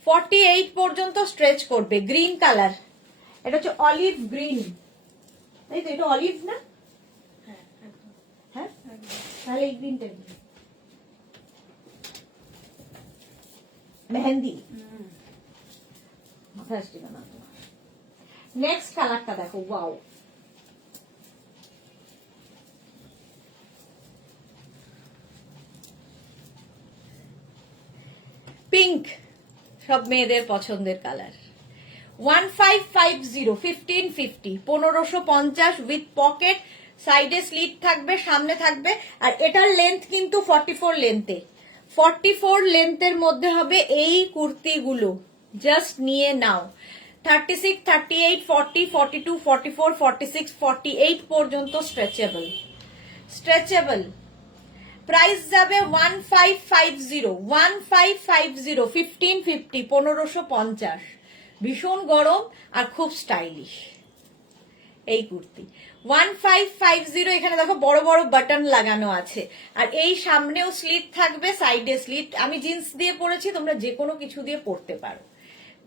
48 পর্যন্ত স্ট্রেচ করবে। গ্রিন কালার, এটা হচ্ছে অলিভ গ্রিন, তাই তো? এটা অলিভ না? হ্যাঁ একদম হ্যাঁ একদম। তাহলে এই গ্রিনটা কি? মেহেন্দি। মাথা আসছে না তোমার। নেক্সট কালারটা দেখো, ওয়াও, পিঙ্ক, সব মেয়েদের পছন্দের কালার। 1550, 1550, 1550 উইথ পকেট, সাইডে স্লিট থাকবে, সামনে থাকবে। আর এটার লেন্থ কিন্তু 44 লেন্থে, 44 লেন্থের মধ্যে হবে এই কুর্তিগুলো। জাস্ট নিয়ে নাও। 36, 38, 40, 42, 44, 46, 48 পর্যন্ত স্ট্রেচেবল, স্ট্রেচেবল। প্রাইস যাবে 1550, 1550, 1550, 1550। ভীষণ গরম আর খুব স্টাইলিশ এই কুর্তি। 1550, এখানে দেখো বড় বড় বাটন লাগানো আছে, আর এই সামনেও স্লিট থাকবে, সাইডে স্লিট। আমি জিন্স দিয়ে পরেছি, তোমরা যে কোনো কিছু দিয়ে পরতে পারো।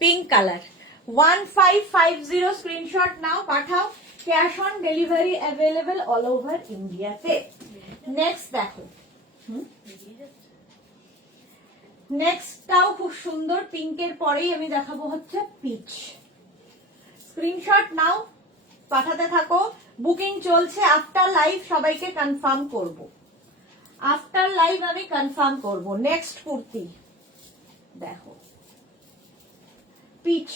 Pink colour. 1550, স্ক্রিনশট নাও, পাঠাও। Cash on delivery available all over ইন্ডিয়াতে। নেক্সট দেখো, নেক্সটটাও খুব সুন্দর। পিঙ্কের পরেই আমি দেখাবো হচ্ছে পিচ। স্ক্রিনশট নাও, পাঠাতে থাকো। বুকিং চলছে। আফটার লাইভ সবাইকে কনফার্ম করব, আফটার লাইভ আমি কনফার্ম করব। নেক্সট কুর্তি দেখো, পিচ।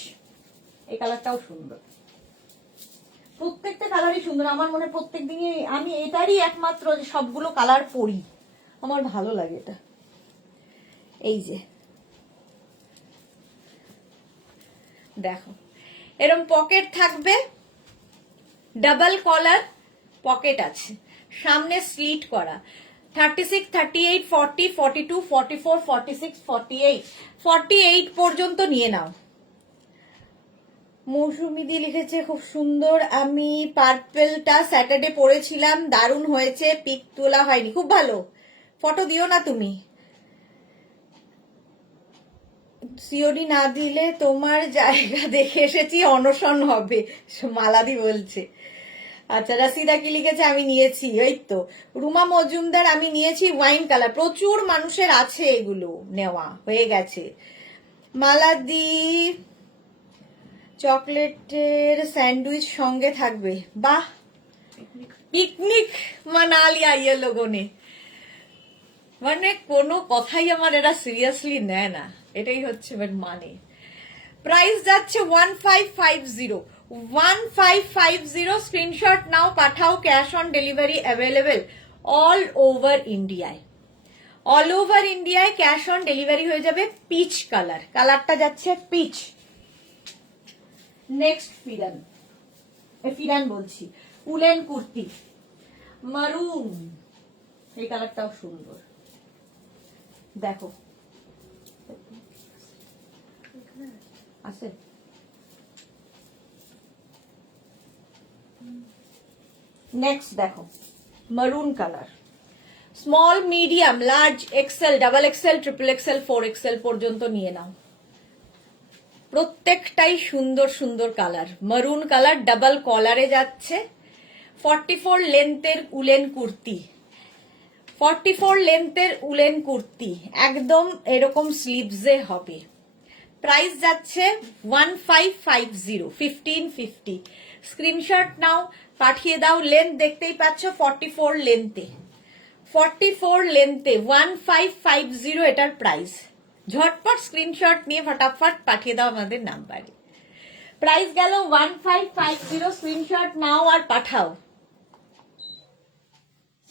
এই কালারটাও সুন্দর, প্রত্যেকটা কালারই সুন্দর। আমার মনে প্রত্যেক দিনই আমি এটারই একমাত্র যে সবগুলো কালার পরি, আমার ভালো লাগে এটা। এই যে দেখো, এরকম পকেট থাকবে, ডাবল কলার পকেট আছে, সামনে স্লিট করা। 36, 38, 40, 42, 44, 46, 48, 48 পর্যন্ত নিয়ে নাও। মৌসুমিদি লিখেছে খুব সুন্দর। আমি পার্পেলটা স্যাটারডে পরেছিলাম, দারুণ হয়েছে, পিক তোলা হয়নি। খুব ভালো, ফটো দিও না তুমি। সিওডি না দিলে তোমার জায়গা দেখে এসেছি, অনশন হবে, মালাদি বলছে। আচ্ছা রাসিদা কি লিখেছে, আমি নিয়েছি। ওই তো রুমা মজুমদার, আমি নিয়েছি ওয়াইন কালার। প্রচুর মানুষের আছে এগুলো, নেওয়া হয়ে গেছে। মালাদি চকলেটের স্যান্ডউইচ সঙ্গে থাকবে, বাহ। পিকনিক মানা লিয়া ये लोगों ने, মানে কোনো কথাই আমার এরা সিরিয়াসলি নেয় না, এটাই হচ্ছে মানে। প্রাইস যাচ্ছে 1550, 1550। স্ক্রিনশট নাও, পাঠাও। Cash on delivery available all over ইন্ডিয়ায়, অল ওভার ইন্ডিয়ায় ক্যাশ অন ডেলিভারি হয়ে যাবে। পিচ কালার, কালারটা যাচ্ছে পিচ। নেক্সট ফিরান, ফিরান বলছি, উলেন কুর্তি, মারুন। এই কালারটাও সুন্দর, দেখো আছে। নেক্সট দেখো, maroon colour. Small, medium, large, XL, double XL, triple XL, 4XL পর্যন্ত নিয়ে নাও। প্রত্যেকটাই সুন্দর সুন্দর কালার। মারুন কালার ডাবল কলারে যাচ্ছে, 44 লেন্থের উলেন কুর্তি, 44 লেন্থের উলেন কুর্তি, একদম এরকম স্লিভসে হবে। প্রাইস যাচ্ছে 1550, 1550। স্ক্রিনশট নাও, পাঠিয়ে দাও। লেন্থ দেখতেই পাচ্ছ 44 লেন্থে, 44 লেন্থে 1550 এটার প্রাইস। ঝটপট স্ক্রিনশট নিয়ে ফটাফট পাঠিয়ে দাও আমাদের নাম্বারে। প্রাইস গেল 1550, স্ক্রিনশট নাও আর পাঠাও।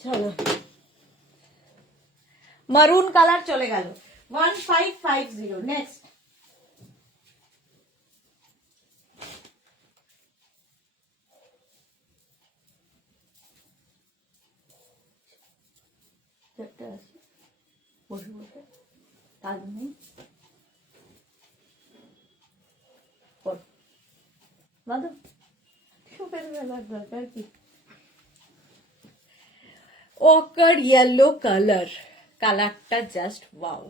চলো, মারুন কালার চলে গেল, 1550। নেক্সট, বসে বসে কাজ নেই, দরকার কি? ওকার ইয়েলো কালার, কালারটা জাস্ট ওয়াও।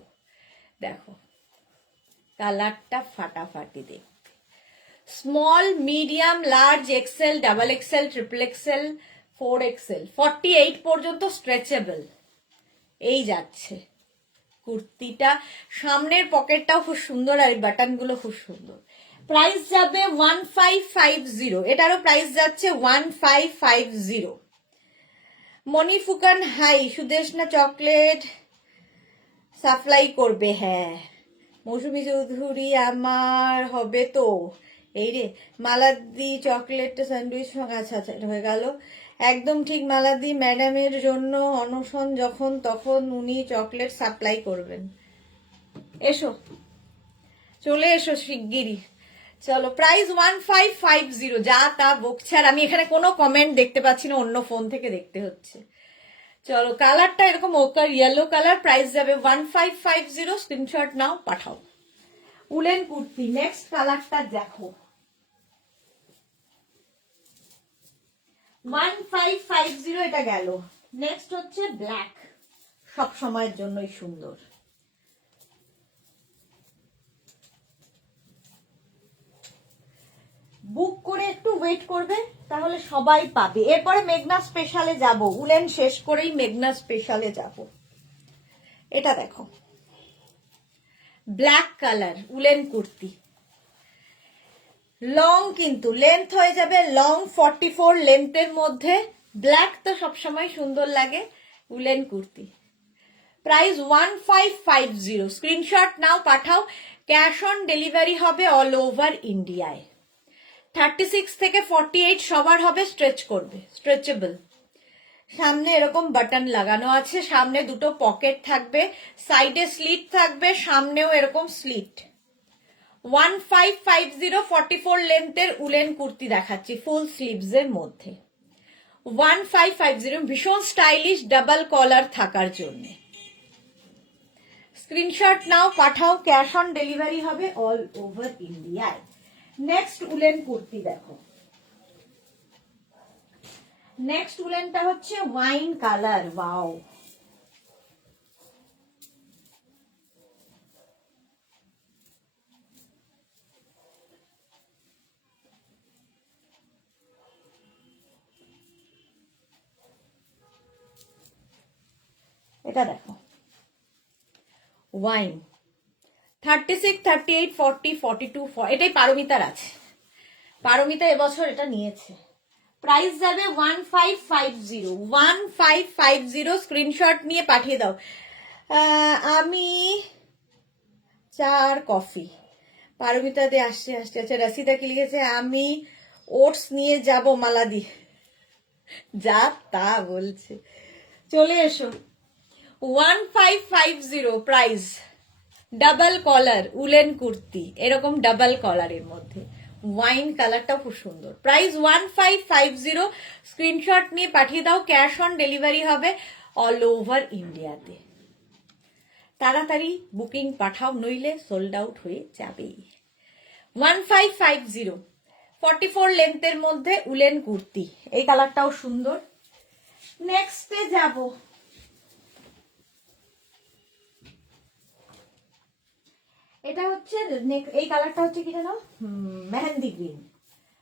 দেখো কালারটা ফাটাফাটি দেখতে। Small, medium, large, XL, double XL, triple XL, 4XL, 48 পর্যন্ত স্ট্রেচেবল। এই যাচ্ছে কুর্তিটা, সামনের পকেটটাও খুব সুন্দর আর বাটনগুলো খুব সুন্দর। প্রাইস যাবে 1550, এটারও প্রাইস যাচ্ছে 1550। মনি ফুকান হাই, সুদেশনা চকলেট সাপ্লাই করবে, হ্যাঁ। মৌসুমী চৌধুরী আমার হবে তো, এই রে মালাদি চকলেট স্যান্ডউইচ, আচ্ছা আচ্ছা হয়ে গেল, একদম ঠিক। মালাদি ম্যাডামের জন্য অনশন যখন তখন উনি চকলেট সাপ্লাই করবেন। এসো, চলে এসো শিগগিরই। চলো, প্রাইস 1550। যা তা বকছে, আর আমি এখানে কোনো কমেন্ট দেখতে পাচ্ছি না, অন্য ফোন থেকে দেখতে হচ্ছে। চলো, কালারটা এরকম ওকার ইয়েলো কালার, প্রাইস যাবে 1550। স্ক্রিনশট নাও, পাঠাও। উলেন কুর্তি। নেক্সট কালারটা দেখো, 1550 এটা গেল। নেক্সট হচ্ছে ব্ল্যাক, সব সময়ের জন্যই সুন্দর। বুক করে একটু ওয়েট করবে, তাহলে সবাই পাবে। এরপরে মেঘনা স্পেশালে যাব, উলেন শেষ করেই মেঘনা স্পেশালে যাব। এটা দেখো, black colour woollen kurti, long, কিন্তু লেন্থ হয়ে যাবে লং, 44 লেন্থের মধ্যে। ব্ল্যাক তো সবসময় সুন্দর লাগে। Woollen kurti, price 1550। স্ক্রিনশট নাও, পাঠাও। ক্যাশ অন ডেলিভারি হবে অল ওভার ইন্ডিয়ায়। 36 থেকে 48 সবার হবে, স্ট্রেচ করবে, স্ট্রেচেবল। সামনে এরকম বাটন লাগানো আছে, সামনে দুটো পকেট থাকবে, সাইডে স্লিট থাকবে, সামনেও এরকম স্লিট। 1550, 44 লেন্থের উলেন কুর্তি দেখাচ্ছি ফুল স্লিভস এর মধ্যে। 1550, ভীষণ স্টাইলিশ, ডাবল কলার থাকার জন্য। স্ক্রিনশট নাও, পাঠাও। ক্যাশ অন ডেলিভারি হবে অল ওভার ইন্ডিয়ায়। নেক্সট উলেন কুর্তি দেখো, নেক্সট উলেনটা হচ্ছে ওয়াইন কালার, ওয়াও। এটা দেখো, ওয়াইন 36, 38, 40, 42, এটাই পারমিতার আছে। পারমিতা এবছর এটা নিয়েছে। প্রাইস যাবে 1550, 1550। স্ক্রিনশট নিয়ে পাঠিয়ে দাও। আমি চার কফি, পারমিতা দিয়ে আসছে আসছে। আচ্ছা, রাসিদা কি লিখেছে, আমি ওটস নিয়ে যাব মালাদি, যা তা বলছে। চলে এসো, 1550 প্রাইস। ডাবল কলার উলেন কুর্তি, এরকম ডাবল কলারের মধ্যে ওয়াইন কালারটাও খুব সুন্দর। প্রাইস 1550। স্ক্রিনশট নিয়ে পাঠিয়ে দাও। ক্যাশ অন ডেলিভারি হবে অল ওভার ইন্ডিয়াতে। তাড়াতাড়ি বুকিং পাঠাও, নইলে সোল্ড আউট হয়ে যাবেই। 1550, 44 লেন্থের মধ্যে উলেন কুর্তি, এই কালারটাও সুন্দর। নেক্সটে যাব, এটা হচ্ছে, এই কালারটা হচ্ছে কি জানো, মেহেন্দি গ্রিন।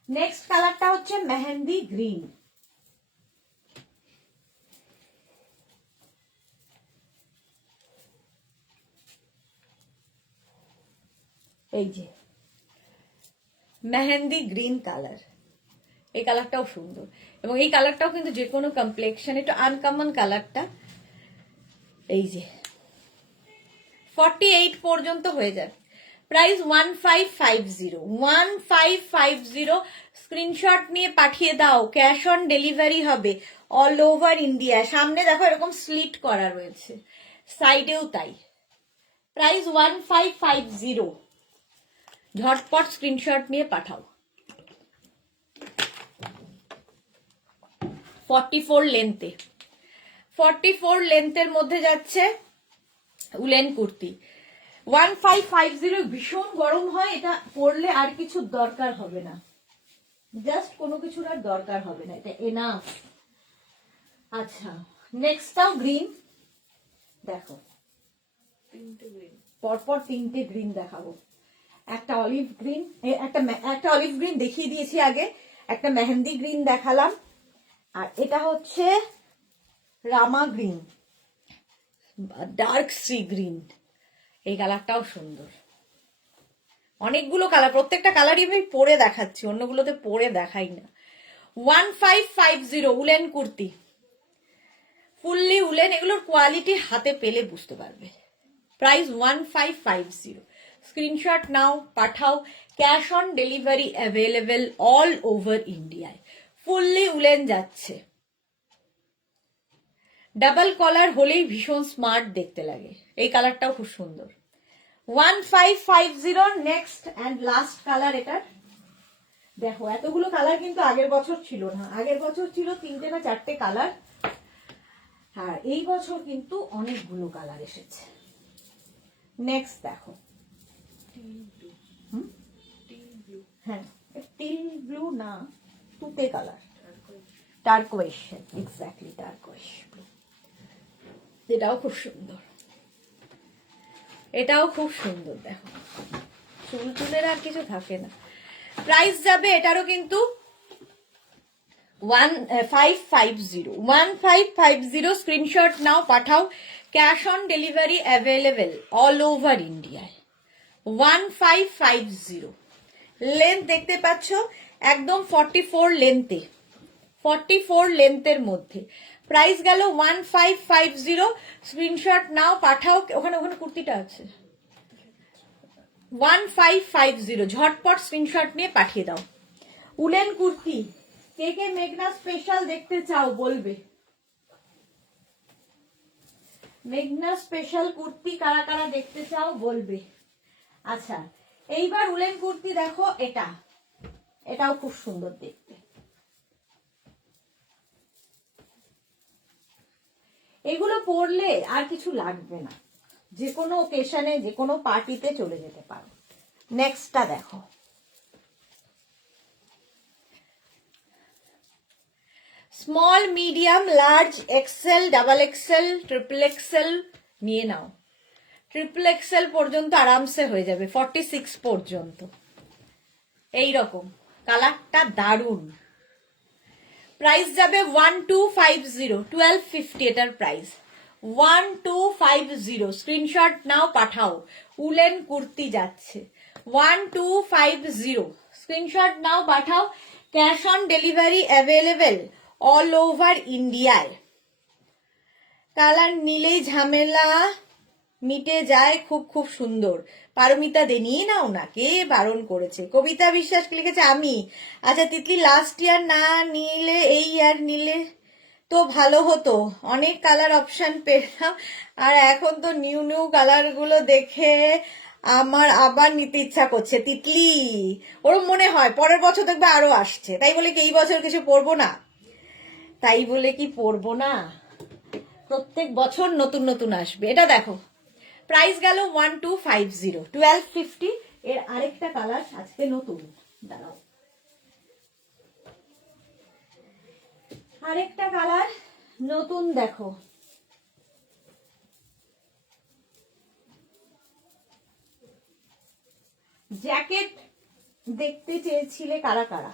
নেক্সট কালারটা হচ্ছে মেহেন্দি গ্রিন। এই যে মেহেন্দি গ্রিন কালার, এই কালারটাও সুন্দর এবং এই কালারটাও কিন্তু যে কোনো কমপ্লেক্সন, একটু আনকমন কালারটা। এই যে 48 পর্যন্ত হয়ে যাবে। প্রাইস 1550, 1550। স্ক্রিনশট নিয়ে পাঠিয়ে দাও, ক্যাশ অন ডেলিভারি হবে অল ওভার ইন্ডিয়া। সামনে দেখো এরকম স্লিট করা রয়েছে, সাইডেও তাই। প্রাইস 1550, ঝটপট স্ক্রিনশট নিয়ে পাঠাও। 44 লেন্থে, 44 লেন্থের মধ্যে যাচ্ছে উলেন কুর্তি। 1550, ভীষণ গরম হয়, এটা পরলে আর কিছু দরকার হবে না, জাস্ট কোনো কিছুর আর দরকার হবে না, এটা এনাফ। আচ্ছা, নেক্সটটাও গ্রিন দেখো, পরপর তিনটে গ্রিন দেখাবো। একটা অলিভ গ্রিন, একটা অলিভ গ্রিন দেখিয়ে দিয়েছি আগে, একটা মেহেন্দি গ্রিন দেখালাম, আর এটা হচ্ছে রামা গ্রিন, ডার্ক সি গ্রিন। এই কালারটাও সুন্দর। অনেকগুলো কালার, প্রত্যেকটা কালারই আমি পরে দেখাচ্ছি, অন্যগুলোতে পরে দেখাই না। 1550 উলেন কুর্তি, ফুললি উলেন, এগুলোর কোয়ালিটি হাতে পেলে বুঝতে পারবে। প্রাইস 1550, স্ক্রিনশট নাও, পাঠাও, cash on delivery available all over ইন্ডিয়ায়। ফুললি উলেন যাচ্ছে, ডাবল কলার হলেই ভীষণ স্মার্ট দেখতে লাগে। এই কালারটাও খুব সুন্দর। 1550, নেক্সট অ্যান্ড লাস্ট কালার এটার। দেখো এতগুলো কালার কিন্তু আগের বছর ছিল না, আগের বছর ছিল 3টে না 4টে কালার, আর এই বছর কিন্তু অনেকগুলো কালার এসেছে। নেক্সট দেখো, হ্যাঁ টিল ব্লু না, তুতে কালার, টার্কোয়েশ, এক্স্যাক্টলি টার্কোয়েশ ব্লু। এটাও খুব সুন্দর, এটাও খুব সুন্দর। দেখো চুল চুলের আর কিছু থাকে না। প্রাইস যাবে এটারও কিন্তু 1550, স্ক্রিনশট নাও, পাঠাও, cash on delivery available all over ইন্ডিয়ায়। 1550, লেন্থ দেখতে পাচ্ছ একদম 44 লেন্থে, 44 লেন্থের মধ্যে। প্রাইস গেল 1550, স্ক্রিনশট নাও, পাঠাও। ওখানে ওখানে কুর্তিটা আছে। 1550, ঝটপট স্ক্রিনশট নিয়ে পাঠিয়ে দাও। উলেন কুর্তি, কে কে মেঘনা স্পেশাল দেখতে চাও বলবে। মেঘনা স্পেশাল কুর্তি কারা কারা দেখতে চাও বলবে। আচ্ছা, এইবার উলেন কুর্তি দেখো, এটা এটাও খুব সুন্দর দেখতে। এগুলো পরলে আর কিছু লাগবে না, যে কোনো ওকেশনে, যে কোনো পার্টিতে চলে যেতে পারো। নেক্সটটা দেখো, small, medium, large, XL, double XL, triple XL নিয়ে নাও। ট্রিপল এক্সেল পর্যন্ত আরামসে হয়ে যাবে, 46 পর্যন্ত। এই রকম কালারটা দারুন। প্রাইস যাবে 1250, 1250 এটার প্রাইস। 1250, স্ক্রিনশট নাও, পাঠাও। উলেন কুর্তি যাচ্ছে 1250, স্ক্রিনশট নাও, পাঠাও, cash on delivery available all over ইন্ডিয়ায়। কালার নিলেই ঝামেলা মিটে যায়, খুব খুব সুন্দর। পারমিতা দে, নিয়ে নাও না, কে বারণ করেছে? কবিতা বিশ্বাস লিখেছে আমি। আচ্ছা তিতলি, লাস্ট ইয়ার না নিলে এই ইয়ার নিলে তো ভালো হতো, অনেক কালার অপশন পেলাম, আর এখন তো নিউ নিউ কালার গুলো দেখে আমার আবার নিতে ইচ্ছা করছে। তিতলি, ওরম মনে হয় পরের বছর দেখবে আরো আসছে, তাই বলে কি এই বছর কিছু পরবো না? তাই বলে কি পরবো না? প্রত্যেক বছর নতুন নতুন আসবে। এটা দেখো, প্রাইস গেল 1250, 1250। এর আরেকটা কালার আজকে নতুন, দাঁড়াও, আরেকটা কালার নতুন দেখো। জ্যাকেট দেখতে চেয়েছিলে কারা কারা?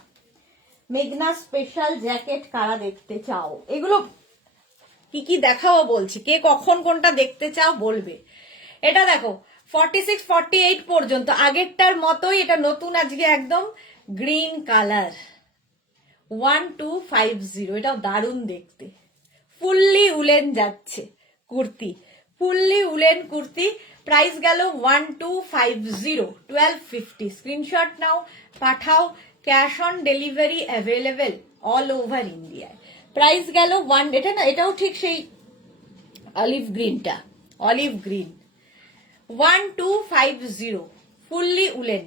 মেঘনা স্পেশাল জ্যাকেট কারা দেখতে চাও? এগুলো কি কি দেখাবো বলছি, কে কখন কোনটা দেখতে চাও বলবে। এটা দেখো, 46-48 পর্যন্ত আগেরটার মতোই, এটা নতুন আজকে একদম গ্রিন কালার 1250, এটাও দারুণ দেখতে, ফুললি উলেন যাচ্ছে kurti, fully woollen kurti. Price গেল 1250, 1250। স্ক্রিনশট নাও, পাঠাও, cash on delivery available all over ইন্ডিয়ায়। প্রাইস গেল এটা না, এটাও ঠিক সেই অলিভ গ্রিনটা, olive green 1250, fully woollen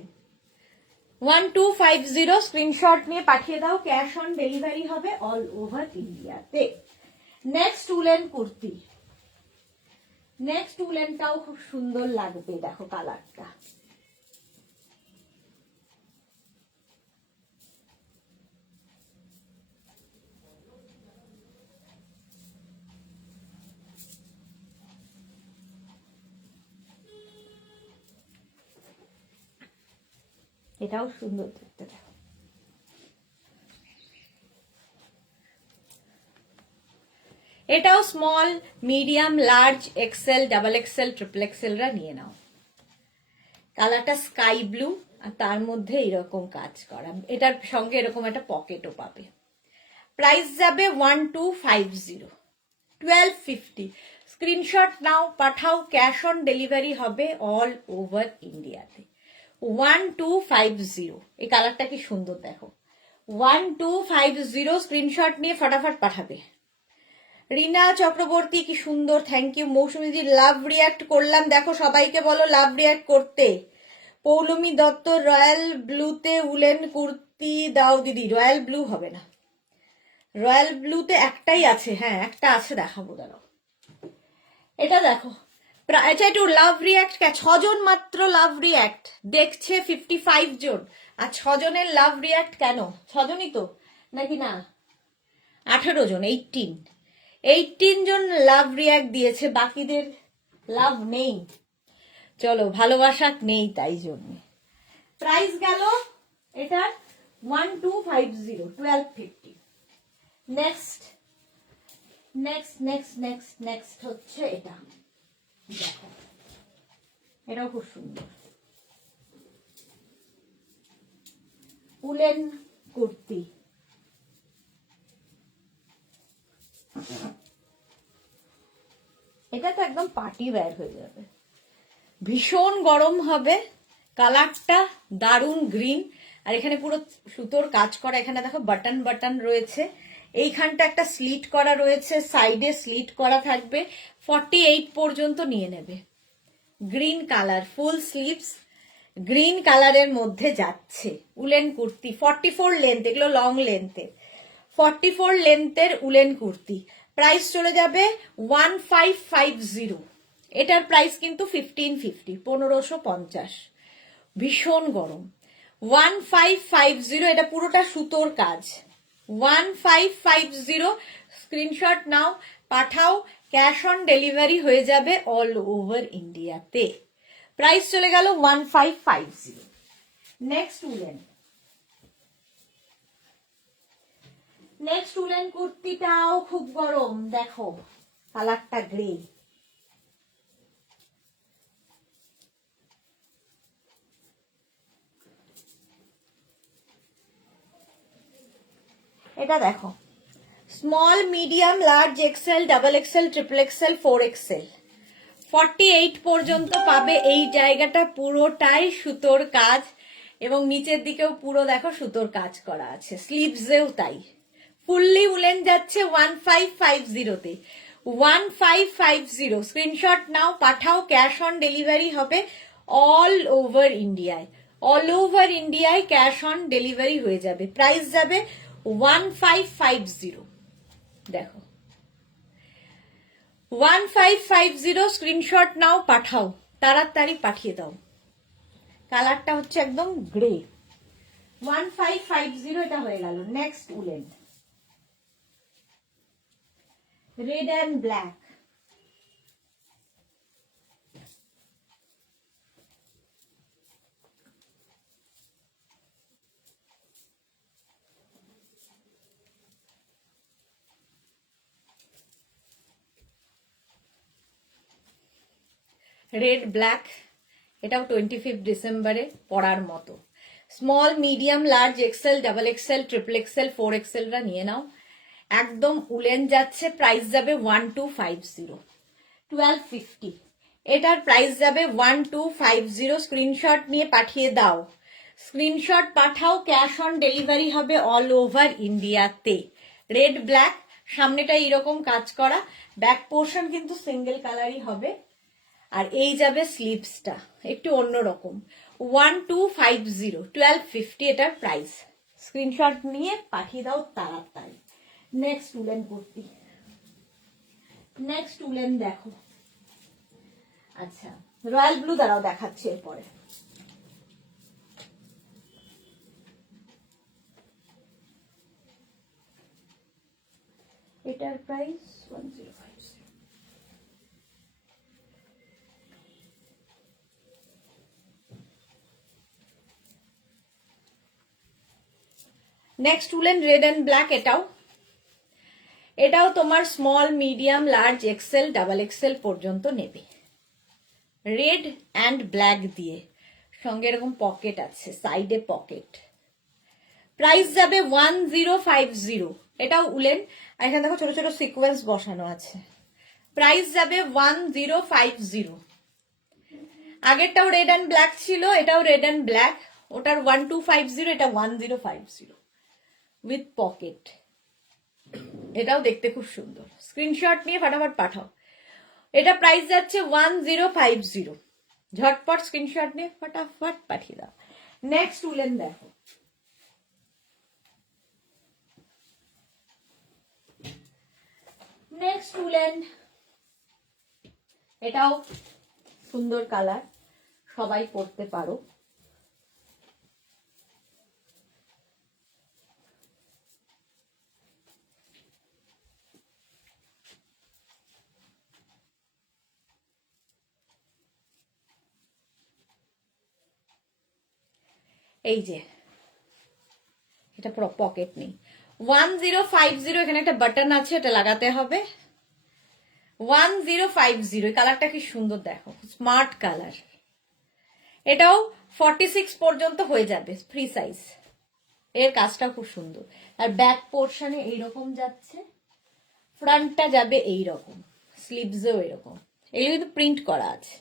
1250। Screenshot নিয়ে পাঠিয়ে দাও, ক্যাশ অন ডেলিভারি হবে অল ওভার ইন্ডিয়াতে। নেক্সট উলেন কুর্তি, নেক্সট উলেনটাও খুব সুন্দর লাগবে, দেখো কালারটা। এটাও সুন্দর দেখতে, দেখো এটাও small, medium, large, XL, double XL, triple এক্সেলরা নিয়ে নাও। কালারটা স্কাই ব্লু আর তার মধ্যে এরকম কাজ করা, এটার সঙ্গে এরকম একটা পকেটও পাবে। প্রাইস যাবে 1250, 1250। স্ক্রিনশট নাও, পাঠাও, ক্যাশ অন ডেলিভারি হবে অল ওভার ইন্ডিয়াতে। 1250। এই কালারটা কি সুন্দর দেখো, 1250। স্ক্রিনশট নিয়ে ফটাফট পাঠাবে। রিনা চক্রবর্তী, কি সুন্দর, থ্যাংক ইউ। মৌসুমীজি, লাভ রিয়াক্ট করলাম, দেখো সবাইকে বলো লাভ রিয়াক্ট করতে। পৌলমী দত্ত, রয়্যাল ব্লুতে উলেন কুর্তি দাও দিদি। রয়্যাল ব্লু হবে না, রয়্যাল ব্লুতে একটাই আছে, হ্যাঁ একটা আছে, দেখাবো দাঁড়াও। এটা দেখো, আচ্ছা একটু লাভ রিয়াক্ট, 6 জন মাত্র লাভ রিয়াক্ট দেখছে, 55 জন। আর 6 জনের লাভ রিয়াক্ট কেন? 6 জনই তো নাকি না, 18 জন, 18 জন লাভ রিয়াক্ট দিয়েছে, বাকিদের লাভ নেই। চলো, ভালোবাসা নেই তাই জন্য। প্রাইস গেল এটার 1250, 1250। Next next next next next হচ্ছে এটা, দেখো এটাও খুব সুন্দর উলেন কুর্তি। এটা তো একদম পার্টি ওয়্যার হয়ে যাবে, ভীষণ গরম হবে। কালারটা দারুণ গ্রিন, আর এখানে পুরো সুতোর কাজ করা, এখানে দেখো বাটন বাটন রয়েছে, এইখানটা একটা স্লিট করা রয়েছে, সাইডে স্লিট করা থাকবে। 48 পর্যন্ত নিয়ে নেবে। গ্রিন কালার, ফুল স্লিভস, গ্রিন কালারের মধ্যে যাচ্ছে উলেন কুর্তি। 44 লেন্থ, এগুলো লং লেন্থের, 44 লেন্থের উলেন কুর্তি। প্রাইস চলে যাবে 1550। এটার প্রাইস কিন্তু 1550, 1550। ভীষণ গরম, 1550। এটা পুরোটা সুতোর কাজ, 1550। স্ক্রিনশট নাও, পাঠাও, ক্যাশ অন ডেলিভারি হয়ে যাবে অল ওভার ইন্ডিয়াতে। প্রাইস চলে গেল 1550। নেক্সট উলেন, নেক্সট উলেন কুর্তিটাও খুব গরম, দেখো কালারটা গ্রে। এটা দেখো, small, medium, large, XL, double XL, triple XL, 4XL, 48 পর্যন্ত পাবে। এই জায়গাটা পুরোটাই সুতোর কাজ, এবং নিচের দিকেও পুরো দেখো সুতোর কাজ করা আছে, স্লিভসেও তাই। ফুললি উলেন যাচ্ছে 1550-তে, 1550। স্ক্রিনশট নাও, পাঠাও, ক্যাশ অন ডেলিভারি হবে অল ওভার ইন্ডিয়ায়, অল ওভার ইন্ডিয়ায় ক্যাশ অন ডেলিভারি হয়ে যাবে। প্রাইস যাবে 1550, দেখো 1550। স্ক্রিনশট নাও, পাঠাও, তাড়াতাড়ি পাঠিয়ে দাও। কালারটা হচ্ছে একদম গ্রে, 1550। এটা হয়ে গেল। Next woollen, red and black, red black, এটাও 25 ডিসেম্বরে পরার মতো। Small, medium, large, XL, double XL, triple XL, 4XL নিয়ে নাও। একদম উলেন যাচ্ছে, প্রাইস যাবে 1250, 1250। এটার প্রাইস যাবে 1250। স্ক্রিনশট নিয়ে পাঠিয়ে দাও, screenshot Pathao, cash on delivery হবে অল ওভার ইন্ডিয়াতে। রেড ব্ল্যাক, সামনেটা এইরকম কাজ করা, ব্যাক পোর্শন কিন্তু সিঙ্গেল কালারই হবে। আর এই যাবে স্লিভসটা একটু অন্যরকম। 1250, 1250 এটার প্রাইস। স্ক্রিনশট নিয়ে পাঠিয়ে দাও তাড়াতাড়ি। Next woollen kurti, next woollen দেখো। আচ্ছা, রয়্যাল ব্লু দ্বারাও দেখাচ্ছি এরপরে। এটার price 1050। Next woollen red and black, এটাও তোমার small, medium, large, XL, double XL পর্যন্ত নেবে। রেড অ্যান্ড ব্ল্যাক দিয়ে, সঙ্গে এরকম পকেট আছে, সাইডে পকেট। প্রাইস যাবে 1050। এটাও উলেন, আর এখানে দেখো ছোট ছোট সিকোয়েন্স বসানো আছে। প্রাইস যাবে 1050। আগেরটাও রেড অ্যান্ড ব্ল্যাক ছিল, এটাও রেড অ্যান্ড ব্ল্যাক। ওটার 1250, এটা 1050 উইথ পকেট। এটাও দেখতে খুব সুন্দর। স্ক্রিনশট নিয়ে ফটাফট পাঠাও। এটা প্রাইস যাচ্ছে 1050। ঝটপট স্ক্রিনশট নিয়ে ফটাফট পাঠিয়ে দাও। নেক্সট উলেন দেখো, নেক্সট উলেন, এটাও সুন্দর কালার, সবাই পরতে পারো। এই যে এটা পুরো পকেট নেই। 1050, এখানে একটা বাটন আছে, এটা লাগাতে হবে। 1050। কালারটা কি সুন্দর দেখো, স্মার্ট কালার। এটাও 46 পর্যন্ত হয়ে যাবে, ফ্রি সাইজ। এর কাজটা খুব সুন্দর। আর ব্যাক পোর্শনে এইরকম যাচ্ছে, ফ্রন্টটা যাবে এইরকম, স্লিভসেও এরকম। এগুলো কিন্তু প্রিন্ট করা আছে।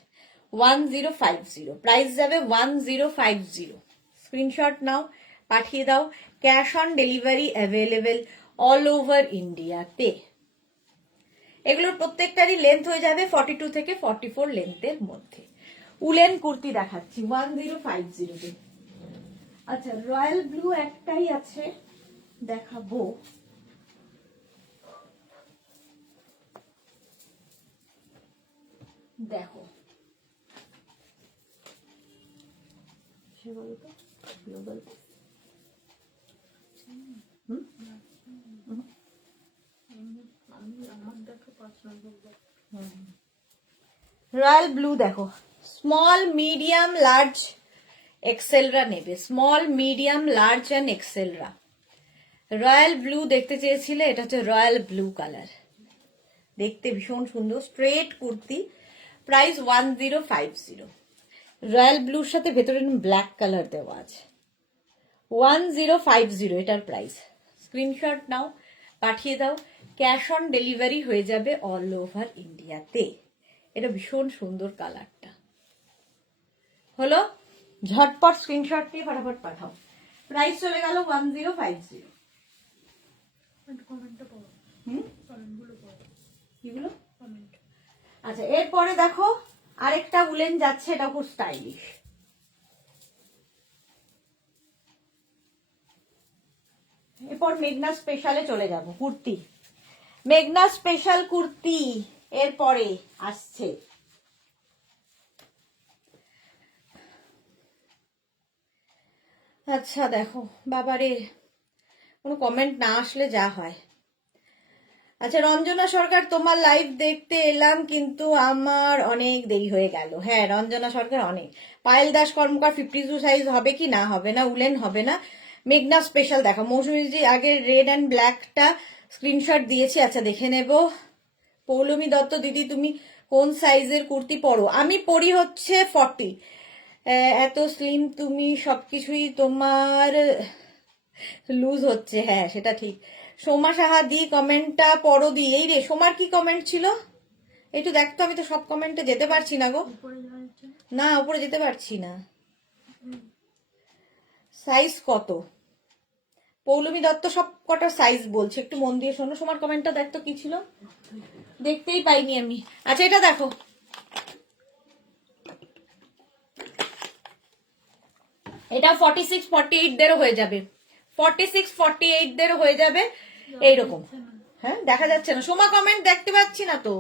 1050, প্রাইস যাবে 1050। স্ক্রিনশট নাও, পাঠিয়ে দাও। Cash on delivery available all over ইন্ডিয়াতে। এগুলোর প্রত্যেকটারই লেন্থ হয়ে যাবে 42 থেকে 44 লেন্থের মধ্যে। উলেন কুর্তি দেখাচ্ছি 1050। আচ্ছা, রয়্যাল ব্লু একটাই আছে, দেখাবো। দেখো, সে বলতো গ্লোবাল, রয়্যাল ব্লু দেখো, স্মল, মিডিয়াম, লার্জ, এক্সেলরা নেবে। স্মল, মিডিয়াম, লার্জ অ্যান্ড এক্সেলরা। রয়্যাল ব্লু দেখতে চেয়েছিলে, এটা হচ্ছে রয়্যাল ব্লু কালার, দেখতে ভীষণ সুন্দর, স্ট্রেট কুর্তি। প্রাইস 1050। রয়্যাল ব্লুর সাথে ভেতরে ব্ল্যাক কালার দেওয়া আছে। 1050 এটার প্রাইস। স্ক্রিনশট নাও, পাঠিয়ে দাও। ক্যাশ অন ডেলিভারি হয়ে যাবে অল ওভার ইন্ডিয়াতে। এটা ভীষণ সুন্দর কালারটা হলো। ঝটপট স্ক্রিনশট নিয়ে ফটাফট পাঠাও। প্রাইস চলে গেল 1050। কিগুলো? আচ্ছা, এরপরে দেখো আরেকটা উলেন যাচ্ছে, এটা খুব স্টাইলিশ। এরপর মেঘনা স্পেশালে চলে যাব, কুর্তি। মেঘনা স্পেশাল কুর্তি এরপরে আসছে। আচ্ছা দেখো, বাবারে কোনো কমেন্ট না আসলে যা হয়। আচ্ছা, রঞ্জনা সরকার, তোমার লাইভ দেখতে এলাম কিন্তু আমার অনেক দেরি হয়ে গেল। হ্যাঁ, রঞ্জনা সরকার অনেক। পায়েল দাস কর্মকার 52 সাইজ হবে কি না হবে না, উলেন হবে না। মেঘনা স্পেশাল দেখো। মৌসুমীজি আগে রেড অ্যান্ড ব্ল্যাকটা স্ক্রিনশট দিয়েছি, আচ্ছা দেখে নেব। পৌলমী দত্ত দিদি, তুমি কোন সাইজের কুর্তি পরো? আমি পরি হচ্ছে 40। এত স্লিম তুমি, সবকিছুই তোমার লুজ হচ্ছে। হ্যাঁ সেটা ঠিক। সোমা সাহা দি কমেন্টটা পড়ো দি। এই রে সোমার কি কমেন্ট ছিল একটু দেখতো, আমি তো সব কমেন্টে যেতে পারছি না গো। উপরে যাওয়ার জন্য না উপরে যেতে পারছি না। সাইজ কত? পৌলমী দত্ত সব কটা সাইজ বলছে, একটু মন দিয়ে শোনো। সোমার কমেন্টটা দেখতো কি ছিল, দেখতেই পাইনি আমি। আচ্ছা এটা দেখো, এটা 46-48 দেরও হয়ে যাবে, 46-48 দেরও হয়ে যাবে এইরকম। হ্যাঁ দেখা যাচ্ছে না, সোমা কমেন্ট দেখতে পাচ্ছি না তো।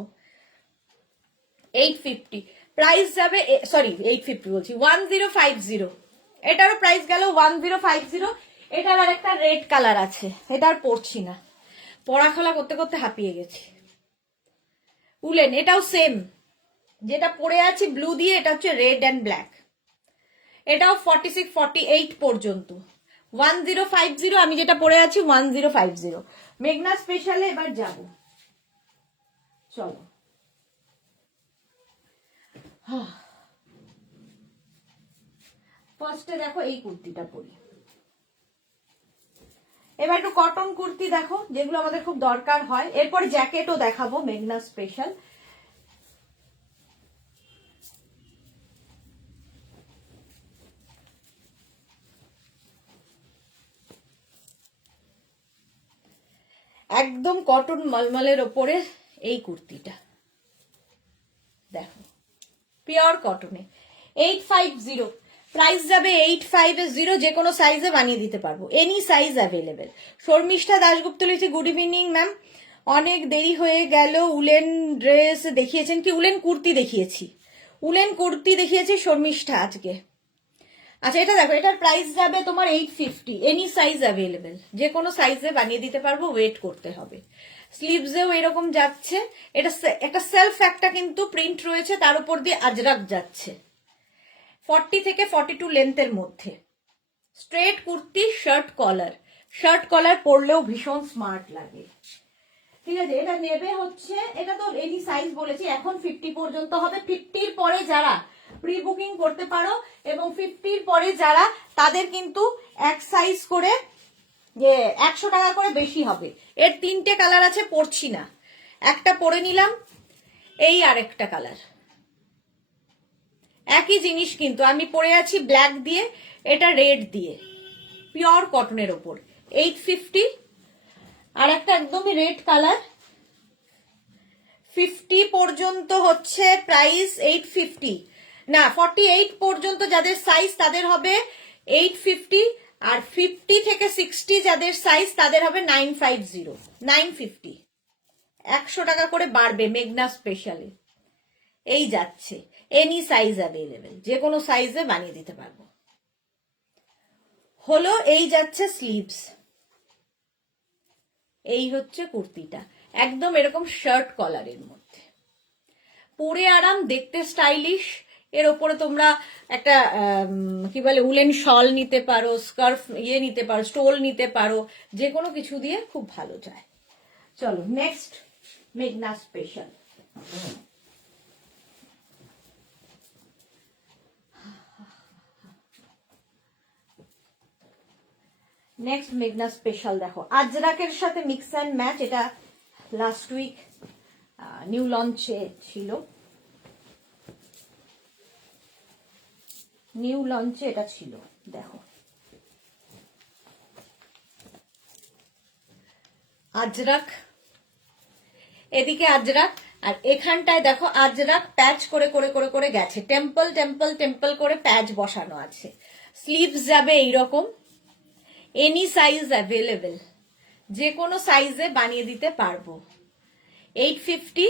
850 প্রাইস যাবে, সরি 850 বলছি, 1050। এটারও প্রাইস গেল 1050। এটার আর একটা রেড কালার আছে, এটা আর পরছি না, পড়াখোলা করতে করতে হাঁপিয়ে গেছি। উলেন, এটাও সেম, যেটা পরে আছি ব্লু দিয়ে, এটা হচ্ছে রেড অ্যান্ড ব্ল্যাক। এটাও 46-48 পর্যন্ত, 1050। আমি যেটা পরে আছি 1050। মেঘনা স্পেশালে এবার যাব, চলো। ফার্স্টে দেখো এই কুর্তিটা পরি, এবার একটু কটন কুর্তি দেখো, যেগুলো আমাদের খুব দরকার হয়। এরপর জ্যাকেটও দেখাবো মেঘনা স্পেশাল। একদম কটন মলমলের ওপরে এই কুর্তিটা দেখো, পিওর কটনে, 850। প্রাইস যাবে 850। যে কোনো সাইজে বানিয়ে দিতে পারবো, any size available. Sharmistha Dasgupta লিখছে, গুড ইভিনিং ম্যাম, অনেক দেরি হয়ে গেল। উলেন ড্রেস দেখিয়েছেন কি? উলেন কুর্তি দেখিয়েছি, উলেন কুর্তি দেখিয়েছি শর্মিষ্ঠা আজকে। আচ্ছা এটা দেখো, এটার প্রাইস যাবে তোমার 850। এনি সাইজ অ্যাভেলেবেল, যে কোনো সাইজে বানিয়ে দিতে পারবো, ওয়েট করতে হবে। স্লিভসেও এরকম যাচ্ছে, এটা একটা সেলফ একটা কিন্তু প্রিন্ট রয়েছে, তার উপর দিয়ে আজরাক যাচ্ছে, 40 থেকে 42 লেন্থের মধ্যে। Straight kurti, shirt collar, shirt collar পরলেও ভীষণ স্মার্ট লাগে। ঠিক আছে, এটা নেবে হচ্ছে, এটা তো এনি সাইজ বলেছি, এখন 50 পর্যন্ত হবে। 50-র পরে যারা প্রি বুকিং করতে পারো, এবং 50-র পরে যারা, তাদের কিন্তু এক সাইজ করে 100 টাকা করে বেশি হবে। এর 3টে কালার আছে, পরছি না, একটা পরে নিলাম, এই আরেকটা কালার, একই জিনিস কিন্তু আমি পরে আছি ব্ল্যাক দিয়ে, এটা রেড দিয়ে, পিওর কটনের ওপর, 850। আর একটা একদমই রেড কালার, 50 পর্যন্ত হচ্ছে প্রাইস 850, না 48 পর্যন্ত যাদের সাইজ তাদের হবে 850, আর 50 থেকে 60 যাদের সাইজ তাদের হবে 950, 950। 100 টাকা করে বাড়বে মেঘনা স্পেশালে। এই যাচ্ছে, এনি সাইজ অ্যাভেলেবেল, যে কোনো সাইজে বানিয়ে দিতে পারবো। হলো এই যাচ্ছে স্লিভস, এই হচ্ছে কুর্তিটা, একদম এরকম শার্ট কলারের মধ্যে, পরে আরাম, দেখতে স্টাইলিশ। এর ওপরে তোমরা একটা কি বলে উলেন শল নিতে পারো, স্কার্ফ নিতে পারো, স্টোল নিতে পারো, যে কোনো কিছু দিয়ে খুব ভালো যায়। চলো নেক্সট মেঘনা স্পেশাল। নেক্সট মেঘনা স্পেশাল দেখো, আজরাকের সাথে মিক্স অ্যান্ড ম্যাচ। এটা লাস্ট উইক নিউ লঞ্চে ছিল, নিউ লঞ্চে এটা ছিল। দেখো আজরাক, এদিকে আজরাক, আর এখানটায় দেখো আজরাক প্যাচ করে করে করে করে গেছে, টেম্পল টেম্পল টেম্পল করে প্যাচ বসানো আছে। স্লিভস যাবে এইরকম, এনি সাইজ অ্যাভেলেবেল, যে কোনো সাইজে বানিয়ে দিতে পারবো। 850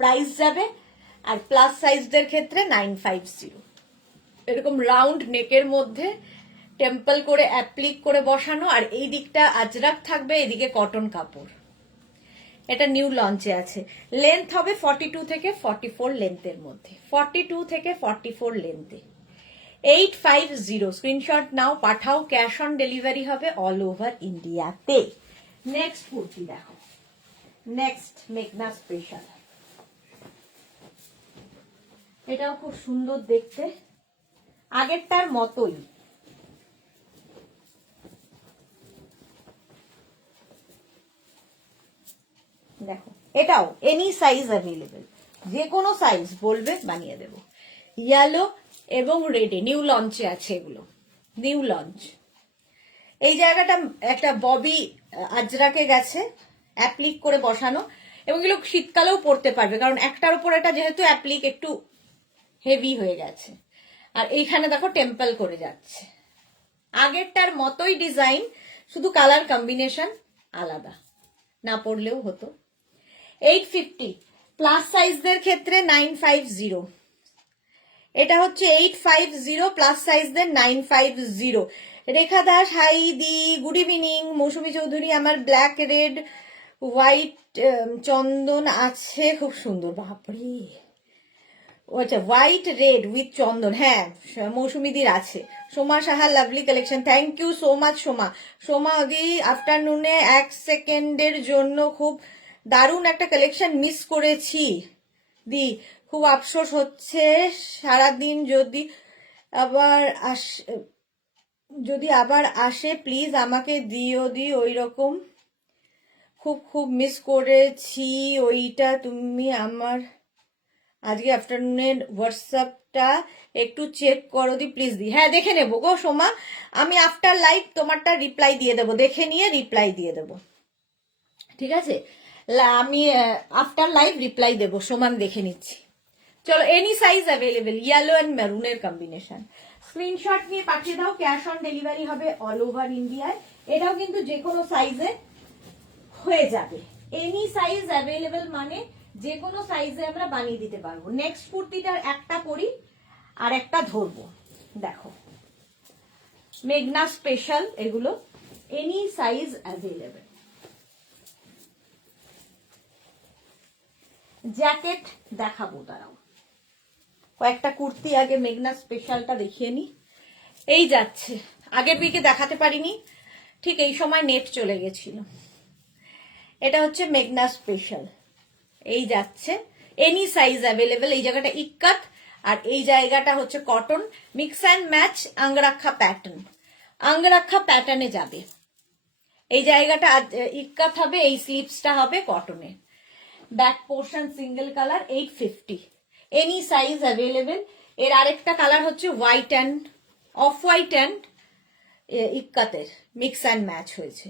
প্রাইস যাবে, আর প্লাস সাইজদের ক্ষেত্রে 950। এরকম রাউন্ড নেকের মধ্যে টেম্পল করে অ্যাপ্লিক করে বসানো, আর এই দিকটা আজরাক থাকবে, এদিকে কটন কাপড়। এটা নিউ লঞ্চে আছে। লেন্থ হবে 42 থেকে 44 লেন্থের মধ্যে, 42 থেকে 44 লেন্থে। 850 স্ক্রিনশট নাও, পাঠাও, ক্যাশ অন ডেলিভারি হবে অল ওভার ইন্ডিয়াতে। নেক্সট কুর্তি দেখো, নেক্সট মেঘনা স্পেশাল, এটাও খুব সুন্দর দেখতে, আগেরটার মতোই। দেখো এটাও এনি সাইজ অ্যাভেলেবেল, যে কোনো সাইজ বলবে বানিয়ে দেব। ইয়েলো এবং রেডে নিউ লঞ্চে আছে, এগুলো নিউ লঞ্চ। এই জায়গাটা একটা ববি আজরাকে গেছে অ্যাপ্লিক করে বসানো, এবং এগুলো শীতকালেও পরতে পারবে, কারণ একটার উপর এটা যেহেতু অ্যাপ্লিক একটু হেভি হয়ে গেছে। আর এইখানে দেখো টেম্পল করে যাচ্ছে, আগেরটার মতোই ডিজাইন, শুধু কালার কম্বিনেশন আলাদা, না পড়লেও হতো। 850 প্লাস সাইজদের ক্ষেত্রে 950, এটা হচ্ছে 850 প্লাস সাইজদের 950। রেখা দাস হাই দি, গুড ইভিনিং। মৌসুমী চৌধুরী আমার ব্ল্যাক রেড হোয়াইট চন্দন আছে, খুব সুন্দর, বাপরে। আচ্ছা হোয়াইট রেড উইথ চন্দন, হ্যাঁ মৌসুমীদির আছে। Soma Saha lovely collection, thank you so much Soma. Soma দি আফটারনুনে 1 সেকেন্ডের জন্য খুব দারুণ একটা কালেকশন মিস করেছি দি, খুব আফসোস হচ্ছে। সারাদিন যদি আবার আসে প্লিজ আমাকে দিও দি, ওই রকম খুব খুব মিস করেছি ওইটা। তুমি আমার আজকে আফটারনুনের হোয়াটসঅ্যাপটা একটু চেক করো দি প্লিজ দি। হ্যাঁ দেখে নেবো গো সোমা, আমি আফটার লাইভ তোমারটা রিপ্লাই দিয়ে দেবো, দেখে নিয়ে রিপ্লাই দিয়ে দেবো, ঠিক আছে? আমি আফটার লাইভ রিপ্লাই দেবো, সমান দেখে নিচ্ছি। চলো any size available, yellow and মেরুনের কম্বিনেশন। স্ক্রিনশট নিয়ে পাঠিয়ে দাও, ক্যাশ অন ডেলিভারি হবে অল ওভার ইন্ডিয়ায়। এটাও কিন্তু যে কোনো সাইজে হয়ে যাবে, এনি সাইজ অ্যাভেলেবেল মানে যে কোনো সাইজে আমরা বানিয়ে দিতে পারবো। নেক্সট কুর্তিটার একটা পরি আর একটা ধরবো, দেখো মেঘনা স্পেশাল, এগুলো এনি সাইজ অ্যাভেলেবেল। জ্যাকেট দেখাবো, দাঁড়াও কয়েকটা কুর্তি আগে মেঘনা স্পেশালটা দেখিয়ে নি। এই যাচ্ছে, আগের উইকে দেখাতে পারিনি, ঠিক এই সময় নেট চলে গেছিল। এটা হচ্ছে মেঘনা স্পেশাল, এই যাচ্ছে এনি সাইজ অ্যাভেলেবেল। এই জায়গাটা ইক্কাত আর এই জায়গাটা হচ্ছে cotton, mix and match angrakha pattern, angrakha প্যাটার্নে যাবে। এই জায়গাটা ইক্কাত হবে, এই স্লিপসটা হবে কটনে। Back portion single colour, 850, any size available. এর আরেকটা কালার হচ্ছে white and off white and ইক্কাতের মিক্স অ্যান্ড ম্যাচ হয়েছে,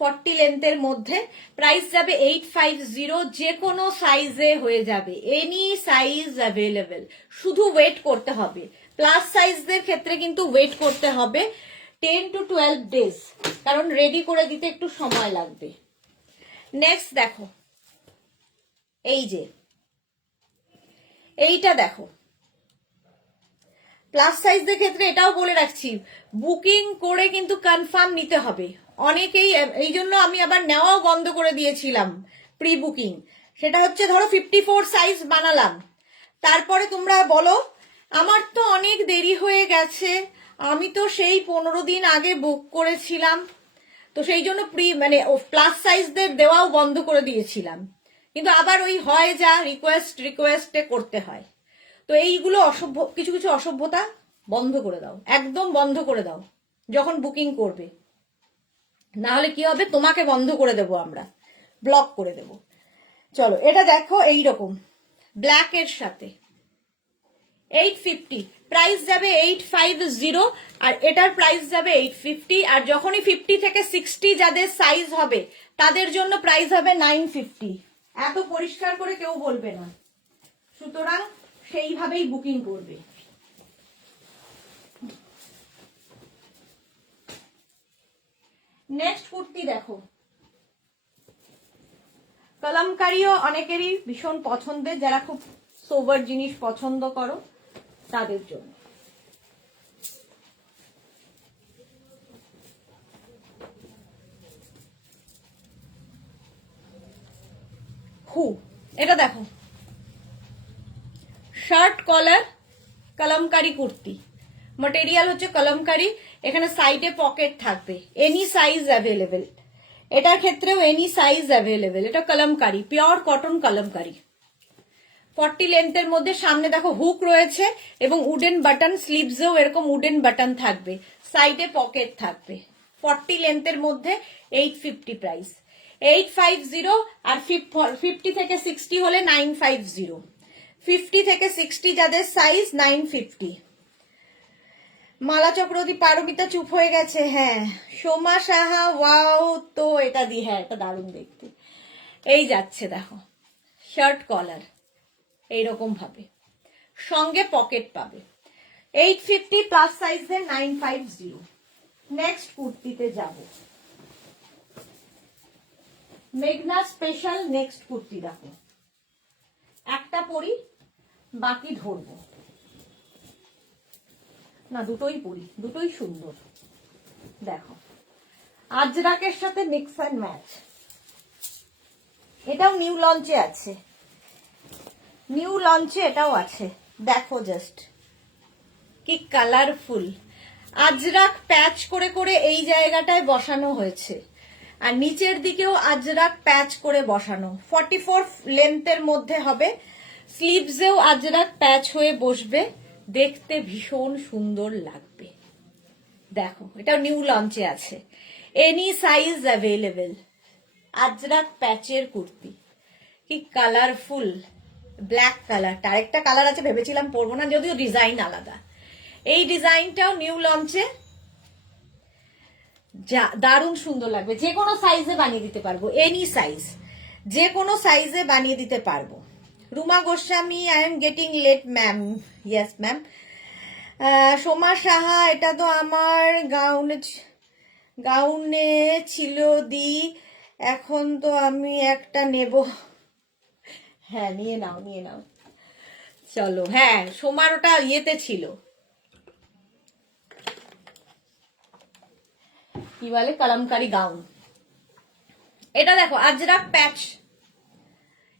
40 লেন্থের মধ্যে। প্রাইস যাবে 850, যে কোনো সাইজে হয়ে যাবে, এনি সাইজ অ্যাভেলেবেল। শুধু ওয়েট করতে হবে, প্লাস সাইজদের ক্ষেত্রে কিন্তু ওয়েট করতে হবে 10 to 12 ডেজ, কারণ রেডি করে দিতে একটু সময় লাগবে। নেক্সট দেখো, এই যে এইটা দেখো, প্লাস সাইজদের ক্ষেত্রে এটাও বলে রাখছি, বুকিং করে কিন্তু কনফার্ম নিতে হবে। অনেকেই, এই জন্য আমি আবার নেওয়াও বন্ধ করে দিয়েছিলাম প্রি বুকিং। সেটা হচ্ছে ধরো 54 সাইজ বানালাম, তারপরে তোমরা বলো আমার তো অনেক দেরি হয়ে গেছে, আমি তো সেই 15 দিন আগে বুক করেছিলাম, তো সেই জন্য প্লাস সাইজদের দেওয়াও বন্ধ করে দিয়েছিলাম। কিন্তু আবার ওই হয় যা রিকোয়েস্টে করতে হয়, তো এইগুলো অসভ্য, কিছু কিছু অসভ্যতা বন্ধ করে দাও, একদম বন্ধ করে দাও যখন বুকিং করবে, না হলে কি হবে, তোমাকে বন্ধ করে দেবো, আমরা ব্লক করে দেব। চলো এটা দেখো, এইরকম ব্ল্যাক এর সাথে 850, প্রাইস যাবে 850, আর এটার প্রাইস যাবে 850। আর যখনই 50 থেকে 60 যাদের সাইজ হবে তাদের জন্য প্রাইস হবে 950। এত পরিষ্কার করে কেউ বলবে না, সুতরাং সেইভাবেই বুকিং করবে। নেক্সট কুর্তি দেখো, কলমকারিও অনেকেরই ভীষণ পছন্দের, যারা খুব সোভার জিনিস পছন্দ করো তাদের জন্য। এটা দেখো, shirt collar kalamkari kurti, material হচ্ছে কলমকারি, এখানে সাইডে পকেট থাকবে, এনি সাইজ অ্যাভেলেবেল। এটার ক্ষেত্রেও এনি সাইজ অ্যাভেলেবেল। এটা কলমকারি, পিওর কটন কলমকারি, 40 লেন্থের মধ্যে সামনে দেখো হুক রয়েছে এবং উডেন বাটন, স্লিভসেও এরকম উডেন বাটন থাকবে, সাইডে পকেট থাকবে। 40 লেন্থের মধ্যে 850 প্রাইস, 850। আর 50 থেকে 60 হলে 950, 50 থেকে 60 যাদের সাইজ 950। মালা চক্রবর্তী, পারমিতা চুপ হয়ে গেছে। হ্যাঁ, সোমা সাহা, ওয়াও, তো এটা দি, হ্যাঁ এটা দারুণ দেখতে। এই যাচ্ছে দেখো, শার্ট কলার এইরকম ভাবে, সঙ্গে পকেট পাবে। 850 প্লাস সাইজের 950। নেক্সট কুর্তিতে যাব, মেঘনা স্পেশাল। নেক্সট কুর্তি দেখো, একটা পরি, বাকি ধরবো না, দুটোই পরি, দুটোই সুন্দর। দেখো, আজরাকের সাথে মিক্স অ্যান্ড ম্যাচ। এটাও নিউ লঞ্চে আছে, নিউ লঞ্চে এটাও আছে। দেখো জাস্ট কি কালারফুল, আজরাক প্যাচ করে করে এই জায়গাটায় বসানো হয়েছে, আর নিচের দিকেও আজরাক প্যাচ করে বসানো। 44 লেন্থের মধ্যে হবে, স্লিভসেও আজরাক প্যাচ হয়ে বসবে, দেখতে ভীষণ সুন্দর লাগবে। দেখো, এটা নিউ লঞ্চে আছে, এনি সাইজ অ্যাভেলেবেল। আজরাক প্যাচের কুর্তি, কি কালারফুল, ব্ল্যাক কালারটা। আরেকটা কালার আছে, ভেবেছিলাম পরবো না, যদিও ডিজাইন আলাদা। এই ডিজাইনটাও নিউ লঞ্চে, দারুণ সুন্দর লাগবে। যে কোনো সাইজে বানিয়ে দিতে পারবো, এনি সাইজ, যে কোনো সাইজে বানিয়ে দিতে পারবো। Ruma Goswami, I am getting late ma'am. Yes ma'am. Soma Saha, এটা তো আমার গাউনে ছিল দি, এখন তো আমি একটা নেব। হ্যাঁ, নিয়ে নাও, নিয়ে নাও, চলো। হ্যাঁ, সোমার ওটা ইয়েতে ছিল, কি বলে, কলমকারি গাউন। এটা দেখো, আজরাক প্যাচ,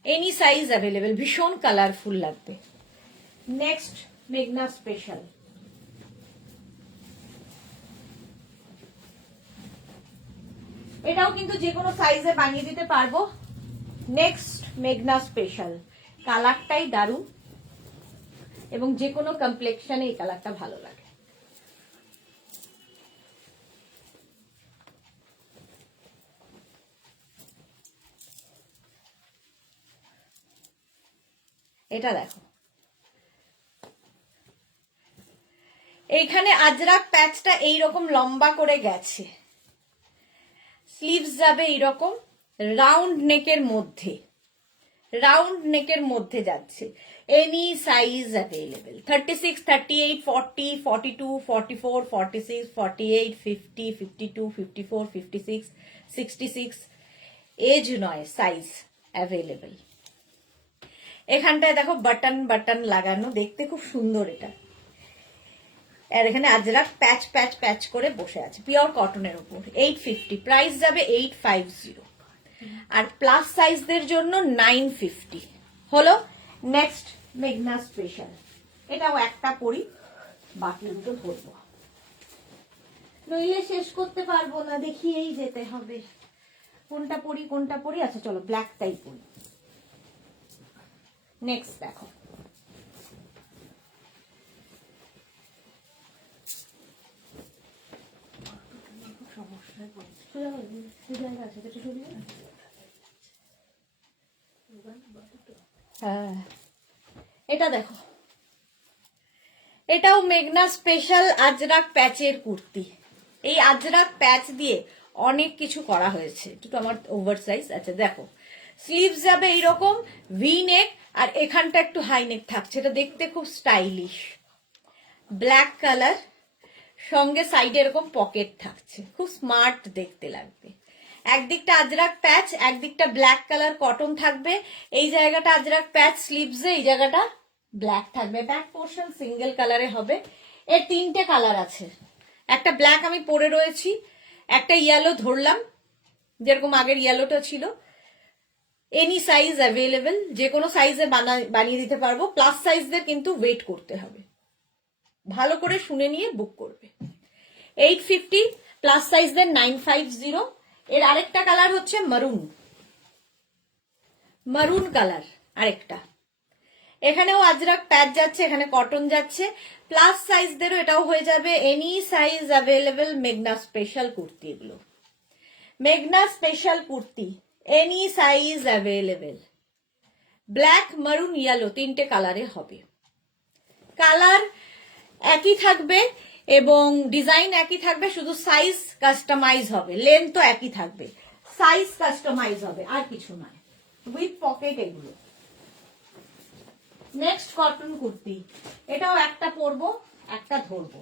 এনি সাইজ অ্যাভেলেবেল, ভীষণ কালারফুল লাগবে। নেক্সট মেঘনা স্পেশাল, এটাও কিন্তু যে কোনো সাইজে বানিয়ে দিতে পারবো। নেক্সট মেঘনা স্পেশাল, কালারটাই দারুণ এবং যে কোনো কমপ্লেকশনে এই কালারটা ভালো লাগে। এটা দেখো, এইখানে আজরাক প্যাচটা এইরকম লম্বা করে গেছে, স্লিভস যাবে এইরকম রাউন্ড নেকের মধ্যে, রাউন্ড নেকের মধ্যে যাচ্ছে। এনি সাইজ অ্যাভেলেবেল, 36, 38, 40, 42, 44, 46, 48, 50, 52, 54, 56, 66 এজ নয়, সাইজ অ্যাভেলেবেল। এখানটায় দেখো বাটন বাটন লাগানো, দেখতে খুব সুন্দর এটা। আর এখানে আজরাক প্যাচ প্যাচ প্যাচ করে বসে আছে, পিওর কটনের উপর। 850 প্রাইস যাবে, 850। আর প্লাস সাইজদের জন্য 950 হলো। নেক্সট মেঘনা স্পেশাল, এটাও একটা পরি, বাকি দুটো ধরবো, নইলে শেষ করতে পারবো না, দেখিয়েই যেতে হবে। কোনটা পরি, কোনটা পরি, আচ্ছা চলো ব্ল্যাকটাই পরি। নেক্সট দেখো, হ্যাঁ এটা দেখো, এটাও মেঘনা স্পেশাল আজরাক প্যাচের কুর্তি। এই আজরাক প্যাচ দিয়ে অনেক কিছু করা হয়েছে, একটু আমার ওভার সাইজ। আচ্ছা দেখো, স্লিভস যাবে এইরকম ভি নেক, আর এখানটা একটু হাই নেক থাকছে, এটা দেখতে খুব স্টাইলিশ, ব্ল্যাক কালার, সঙ্গে সাইডে এরকম পকেট থাকছে, খুব স্মার্ট দেখতে লাগবে। একদিকটা আজরাক প্যাচ, একদিকটা ব্ল্যাক কালার কটন থাকবে। এই জায়গাটা আজরাক প্যাচ স্লিভসে, এই জায়গাটা ব্ল্যাক থাকবে। ব্যাক পোর্শন সিঙ্গেল কালারে হবে। এর তিনটে কালার আছে, একটা ব্ল্যাক আমি পরে রয়েছি, একটা ইয়েলো ধরলাম যেরকম আগের ইয়েলোটা ছিল। এনি সাইজ অ্যাভেলেবেল, যে কোনো সাইজে বানিয়ে দিতে পারবো। প্লাস সাইজদের কিন্তু ওয়েট করতে হবে, ভালো করে শুনে নিয়ে বুক করবে। 850 প্লাস সাইজদের 950। এর আরেকটা কালার হচ্ছে মারুন, মারুন কালার আরেকটা। এখানেও আজরাক প্যাচ যাচ্ছে, এখানে কটন যাচ্ছে। প্লাস সাইজদেরও এটাও হয়ে যাবে। এনি সাইজ অ্যাভেলেবেল মেঘনা স্পেশাল কুর্তি এগুলো। মেঘনা special kurti any size available. Black, মারুন, ইয়েলো তিনটে কালারে হবে। কালার একই থাকবে এবং ডিজাইন একই থাকবে, শুধু সাইজ কাস্টমাইজ হবে। লেন্থ তো একই থাকবে, সাইজ কাস্টমাইজ হবে, আর কিছু নয়। উইথ পকেট এগুলো। নেক্সট কটন কুর্তি, এটাও একটা পরবো একটা ধরবো।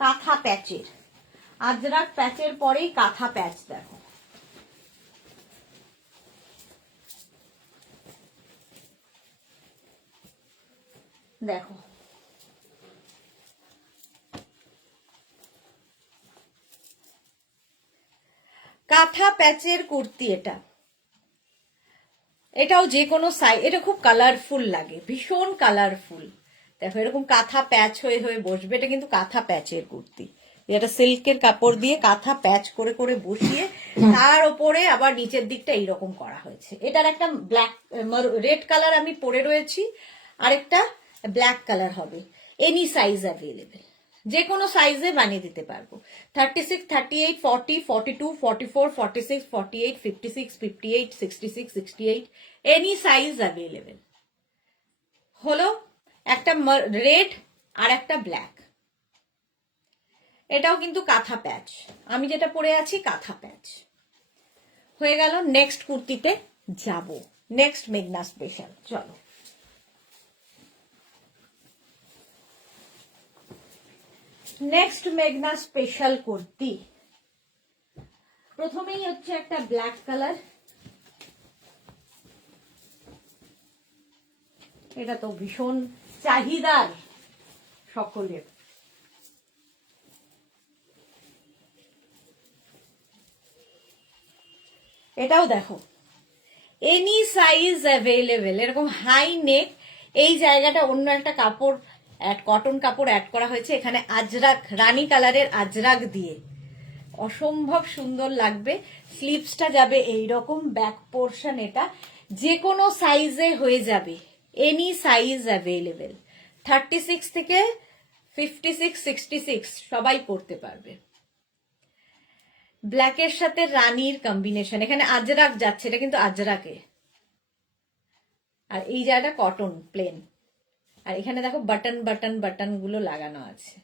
কাঁথা প্যাচের, আজরাক প্যাচের পরেই কাঁথা প্যাচ। দেখো দেখো কাঁথা প্যাচের কুর্তি। এটাও যে কোনো সাইজ, এটা খুব কালারফুল লাগে, ভীষণ কালারফুল। দেখো এরকম কাঁথা প্যাচ হয়ে হয়ে বসবে। এটা কিন্তু কাঁথা প্যাচের কুর্তি, এটা সিল্কের কাপড় দিয়ে কাঁথা প্যাচ করে করে বসিয়ে তার ওপরে আবার নিচের দিকটা এইরকম করা হয়েছে। এটার একটা ব্ল্যাক রেড কালার আমি পরে রয়েছি, আরেকটা ব্ল্যাক কালার হবে। এনি সাইজ অ্যাভেলেবেল, যে কোনো সাইজে বানিয়ে দিতে পারবো। 36, 38, 40, 42, 44, 46, 48, 56, 58, 66, 68 এনি সাইজ অ্যাভেলেবেল। হলো একটা রেড আর একটা ব্ল্যাক। এটাও কিন্তু কাঁথা প্যাচ, আমি যেটা পরে আছি কাঁথা প্যাচ। হয়ে গেল। নেক্সট কুর্তিতে যাব, নেক্সট মেঘনা স্পেশাল। চলো নেক্সট মেঘনা স্পেশাল কুর্তি। প্রথমেই হচ্ছে একটা ব্ল্যাক কালার, এটা তো ভীষণ চাহিদার সকলের। এটাও দেখো এনি সাইজ অ্যাভেলেবেল। এরকম হাই নেক, এই জায়গাটা অন্য একটা কাপড় কটন কাপড় অ্যাড করা হয়েছে এখানে আজরাক, রানী কালারের আজরাক দিয়ে অসম্ভব সুন্দর লাগবে। স্লিভসটা যাবে এইরকম, ব্যাক পোর্শন এটা যে কোনো সাইজে হয়ে যাবে। Any size available. 36 থেকে 56, 66 সবাই পরতে পারবে। ব্ল্যাকের সাথে রানীর কম্বিনেশন, এখানে আজরাক যাচ্ছে, এটা কিন্তু আজরাকে। আর এই জায়গাটা কটন প্লেন, আর এখানে দেখো বাটন বাটন বাটন গুলো লাগানো আছে।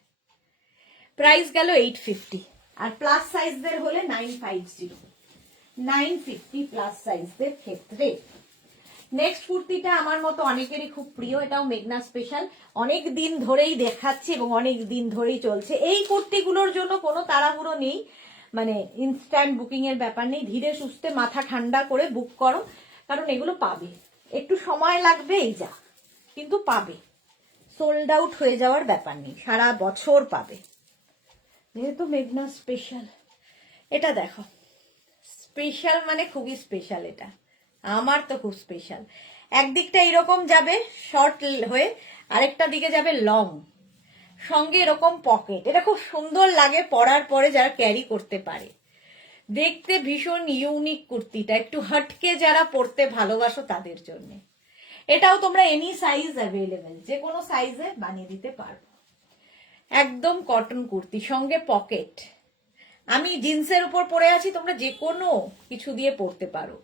প্রাইস গেল 850, আর প্লাস সাইজদের হলে 950, 950 প্লাস সাইজদের ক্ষেত্রে। নেক্সট কুর্তিটা আমার মতো অনেকেরই খুব প্রিয়, এটাও মেঘনা স্পেশাল। অনেক দিন ধরেই দেখাচ্ছি এবং অনেক দিন ধরেই চলছে। এই কুর্তিগুলোর জন্য কোনো তাড়াহুড়ো নেই, মানে ইনস্ট্যান্ট বুকিং এর ব্যাপার নেই। ধীরে সুস্থে মাথা ঠান্ডা করে বুক করো, কারণ এগুলো পাবে, একটু সময় লাগবে এই যা, কিন্তু পাবে। সোল্ড আউট হয়ে যাওয়ার ব্যাপার নেই, সারা বছর পাবে, যেহেতু মেঘনা স্পেশাল। এটা দেখো, স্পেশাল মানে খুবই স্পেশাল। এটা আমার তো খুব স্পেশাল। একদিকটা এরকম যাবে শর্ট হয়ে, আরেকটা দিকে যাবে লং, সঙ্গে এরকম পকেট। এটা খুব সুন্দর লাগে পরার পরে যারা ক্যারি করতে পারে। দেখতে ভীষণ ইউনিক কুর্তিটা, একটু হটকে যারা পরতে ভালোবাসো তাদের জন্য। এটাও তোমরা এনি সাইজ অ্যাভেলেবেল, যে কোনো সাইজে বানিয়ে দিতে পারবো। একদম কটন কুর্তি, সঙ্গে পকেট। আমি জিন্সের উপর পরে আছি, তোমরা যে কোনো কিছু দিয়ে পরতে পারো।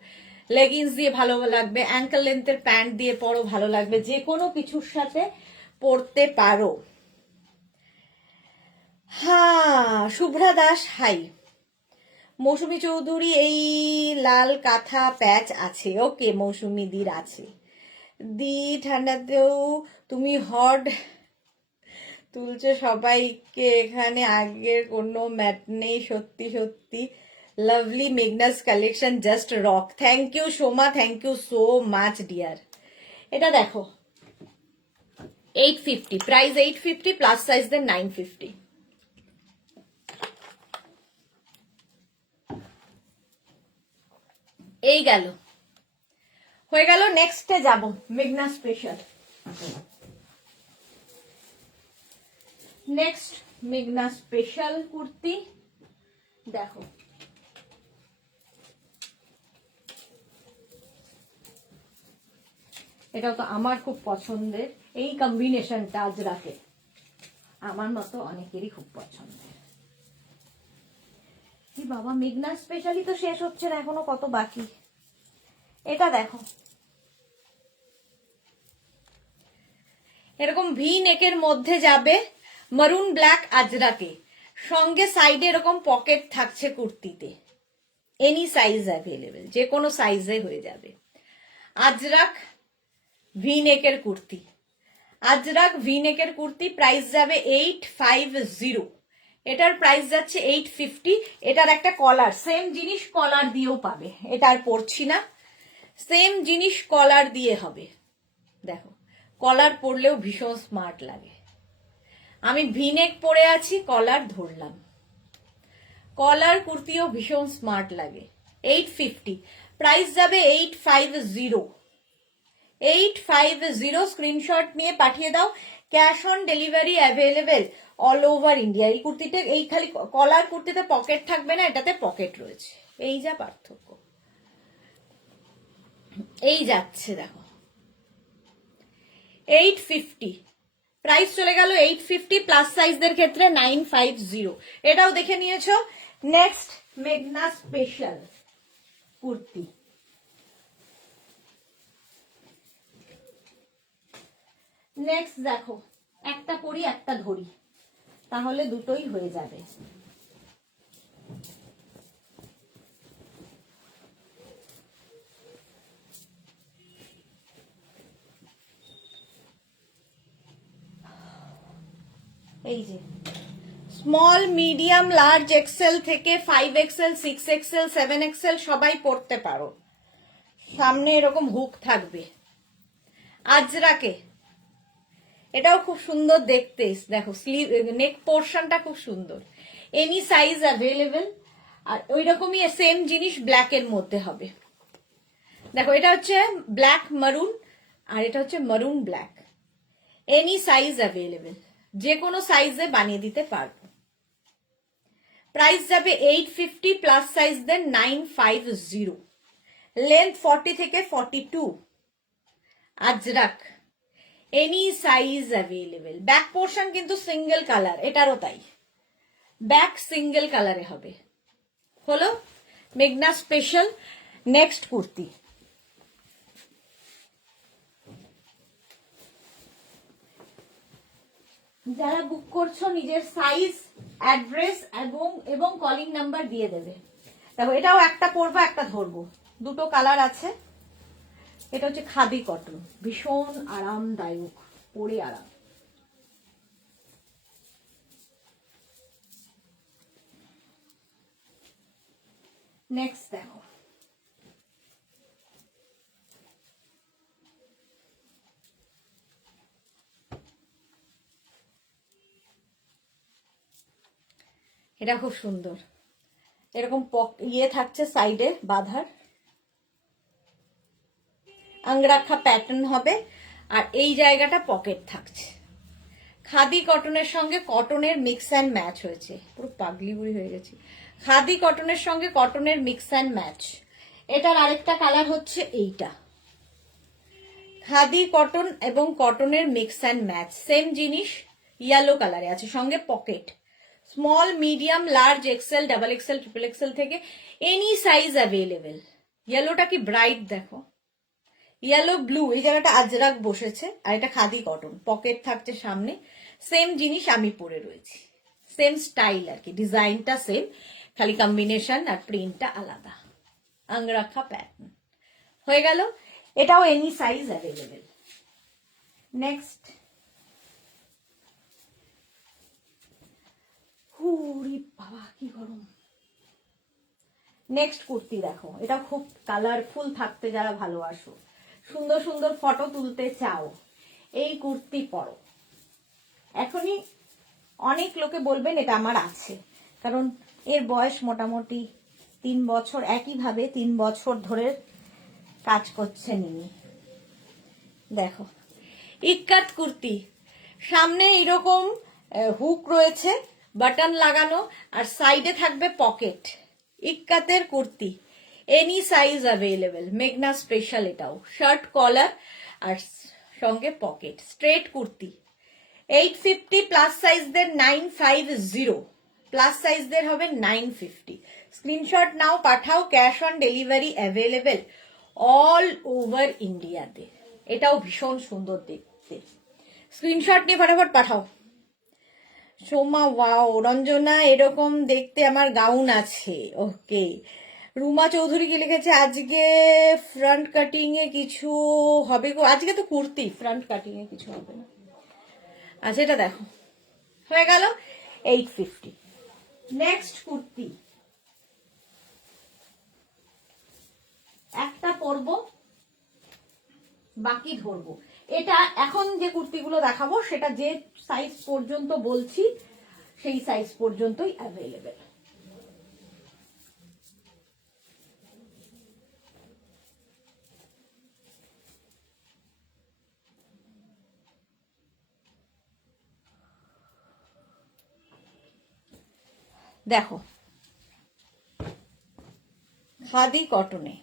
লেগিংস দিয়ে ভালো লাগবে, অ্যাঙ্কেল লেন্থের প্যান্ট দিয়ে পরো ভালো লাগবে, যে কোনো কিছুর সাথে পরতে পারো। হ্যাঁ, শুভ্রা দাস হাই। মৌসুমী চৌধুরী, এই লাল কাঁথা প্যাচ আছে। ওকে, মৌসুমী দির আছে। দি ঠান্ডাতেও তুমি হট তুলছে সবাইকে, এখানে আগের কোনো ম্যাট নেই। সত্যি সত্যি lovely Meghna's collection, just rock. Thank you Soma, thank you so much dear. এটা দেখো 850, প্রাইস 850, প্লাস সাইজ দেন 950। এই গেল, হয়ে গেল। নেক্সটে যাব, মেঘনা স্পেশাল। নেক্সট মেঘনা স্পেশাল কুর্তি দেখো, এটাও তো আমার খুব পছন্দের, এই কম্বিনেশনটা আজরাকে আমার মতো অনেকেরই খুব পছন্দের। কি বাবা, মেঘনা স্পেশালি তো শেষ হচ্ছে না, এখনো কত বাকি। এটা দেখো, এরকম ভি নেকের মধ্যে যাবে মারুন ব্ল্যাক আজরাকে, সঙ্গে সাইডে এরকম পকেট থাকছে কুর্তিতে। এনি সাইজ অ্যাভেলেবেল, যে কোনো সাইজে হয়ে যাবে। আজরাক ভি নেকের কুর্তি, আজরাক ভি নেকের কুর্তি, প্রাইস যাবে 850। এটার প্রাইস যাচ্ছে 850। এটার একটা কলার, সেম জিনিস কলার দিয়েও পাবে, এটা আর পরছি না, সেম জিনিস কলার দিয়ে হবে। দেখো, কলার পরলেও ভীষণ স্মার্ট লাগে। আমি ভিনেক পরে আছি, কলার ধরলাম, কলার কুর্তিও ভীষণ স্মার্ট লাগে। 850, প্রাইস যাবে 850। 850, স্ক্রিনশট নিয়ে পাঠিয়ে দাও। Cash on delivery available all over India. এই কুর্তিতে, এই খালি কলার কুর্তিতে পকেট থাকবে না, এটাতে পকেট রয়েছে, এই যা পার্থক্য। এই যাচ্ছে দেখো 850, প্রাইস চলে গেল 850, প্লাস সাইজদের ক্ষেত্রে 950। এটাও দেখে নিয়েছো। নেক্সট মেঘনা স্পেশাল কুর্তি, নেক্সট দেখো, একটা পরি একটা ধরি, তাহলে দুটোই হয়ে যাবে। এই যে স্মল, মিডিয়াম, লার্জ, এক্সেল থেকে 5XL, 6XL, 7XL সবাই পরতে পারো। সামনে এরকম হুক থাকবে আজরাকে, এটাও খুব সুন্দর দেখতে। দেখো স্লিভ, নেক পোর্শনটা খুব সুন্দর। Any size available. আর ওই রকমই সেম জিনিস ব্ল্যাক এর মধ্যে হবে। দেখো, এটা হচ্ছে ব্ল্যাক মারুন, আর এটা হচ্ছে মারুন ব্ল্যাক। এনি সাইজ অ্যাভেলেবেল, যে কোনো সাইজে বানিয়ে দিতে পারবো। প্রাইস যাবে 850, প্লাস সাইজ দেন 950। লেন্থ 40 থেকে 42। Ajrak, any size available. Back portion কিন্তু সিঙ্গেল কালার, এটারও তাই, ব্যাক সিঙ্গেল কালারে হবে। হলো মেঘনা স্পেশাল। নেক্সট কুর্তি, যারা বুক করছো নিজের সাইজ, অ্যাড্রেস এবং কলিং নাম্বার দিয়ে দেবে। দেখো, এটাও একটা পরবো একটা ধরবো, দুটো কালার আছে। এটা হচ্ছে খাদি কটন, ভীষণ আরামদায়ক, পরে আরাম। নেক্সট দেখো, এটা খুব সুন্দর, এরকম ইয়ে থাকছে সাইডে বাঁধার, আংরাখা প্যাটার্ন হবে, আর এই জায়গাটা পকেট থাকছে। খাদি কটনের সঙ্গে কটনের মিক্স অ্যান্ড ম্যাচ হয়েছে, পুরো পাগলি বুড়ি হয়ে গেছি। খাদি কটনের সঙ্গে কটনের মিক্স অ্যান্ড ম্যাচ। এটার আরেকটা কালার হচ্ছে এইটা, খাদি কটন এবং কটনের মিক্স অ্যান্ড ম্যাচ, সেম জিনিস ইয়েলো কালারে আছে, সঙ্গে pocket. Small, medium, large, XL, double XL, triple XL থেকে এনি সাইজ অ্যাভেলেবেল। ইয়েলোটা কি ব্রাইট দেখো, ইয়েলো ব্লু, এই জায়গাটা আজরাক বসেছে, আর এটা খাদি কটন, পকেট থাকছে সামনে। সেম জিনিস আমি পরে রয়েছি, সেম স্টাইল আর কি, ডিজাইনটা সেম, খালি কম্বিনেশন আর প্রিন্টটা আলাদা। আংরাখা প্যাটার্ন হয়ে গেল। এটাও এনি সাইজ অ্যাভেলেবেল। নেক্সট, হুরি বাবা কি গরম। নেক্সট কুর্তি দেখো, এটা খুব কালারফুল থাকতে যারা ভালোবাসো, সুন্দর সুন্দর ফটো তুলতে চাও, এই কুর্তি পরো। এখনই অনেক লোকে বলবেন এটা আমার আছে, কারণ এর বয়স মোটামুটি 3 বছর, একইভাবে 3 বছর ধরে কাজ করছে নিনি। দেখো, ইক্কাত কুর্তি, সামনে এরকম হুক রয়েছে, বাটন লাগানো, আর সাইডে থাকবে পকেট। ইক্কাতের কুর্তি, এনি সাইজ অ্যাভেলেবেল, মেঘনা স্পেশাল। এটাও শার্ট কলার, আর সঙ্গে পকেট, স্ট্রেট কুর্তি। 850 প্লাস সাইজদের 950, প্লাস সাইজদের হবে 950। স্ক্রিনশট নাও, পাঠাও, cash on delivery available all over ইন্ডিয়াতে। এটাও ভীষণ সুন্দর দেখতে, স্ক্রিনশট নিয়ে ফটাফট পাঠাও। সোমা ওয়াও, রঞ্জনা এরকম দেখতে আমার গাউন আছে, ওকে। রুমা চৌধুরী কি লিখেছে, আজকে ফ্রন্ট কাটিং এ কিছু হবে গো? আজকে তো কুর্তি, ফ্রন্ট কাটিং এ কিছু হবে না। আচ্ছা এটা দেখো, হয়ে গেল 850। নেক্সট কুর্তি, একটা পরবো বাকি ধরবো। এটা এখন যে কুর্তিগুলো দেখাবো সেটা যে সাইজ পর্যন্ত বলছি সেই সাইজ পর্যন্তই অ্যাভেলেবেল। দেখো, খাদি কটনে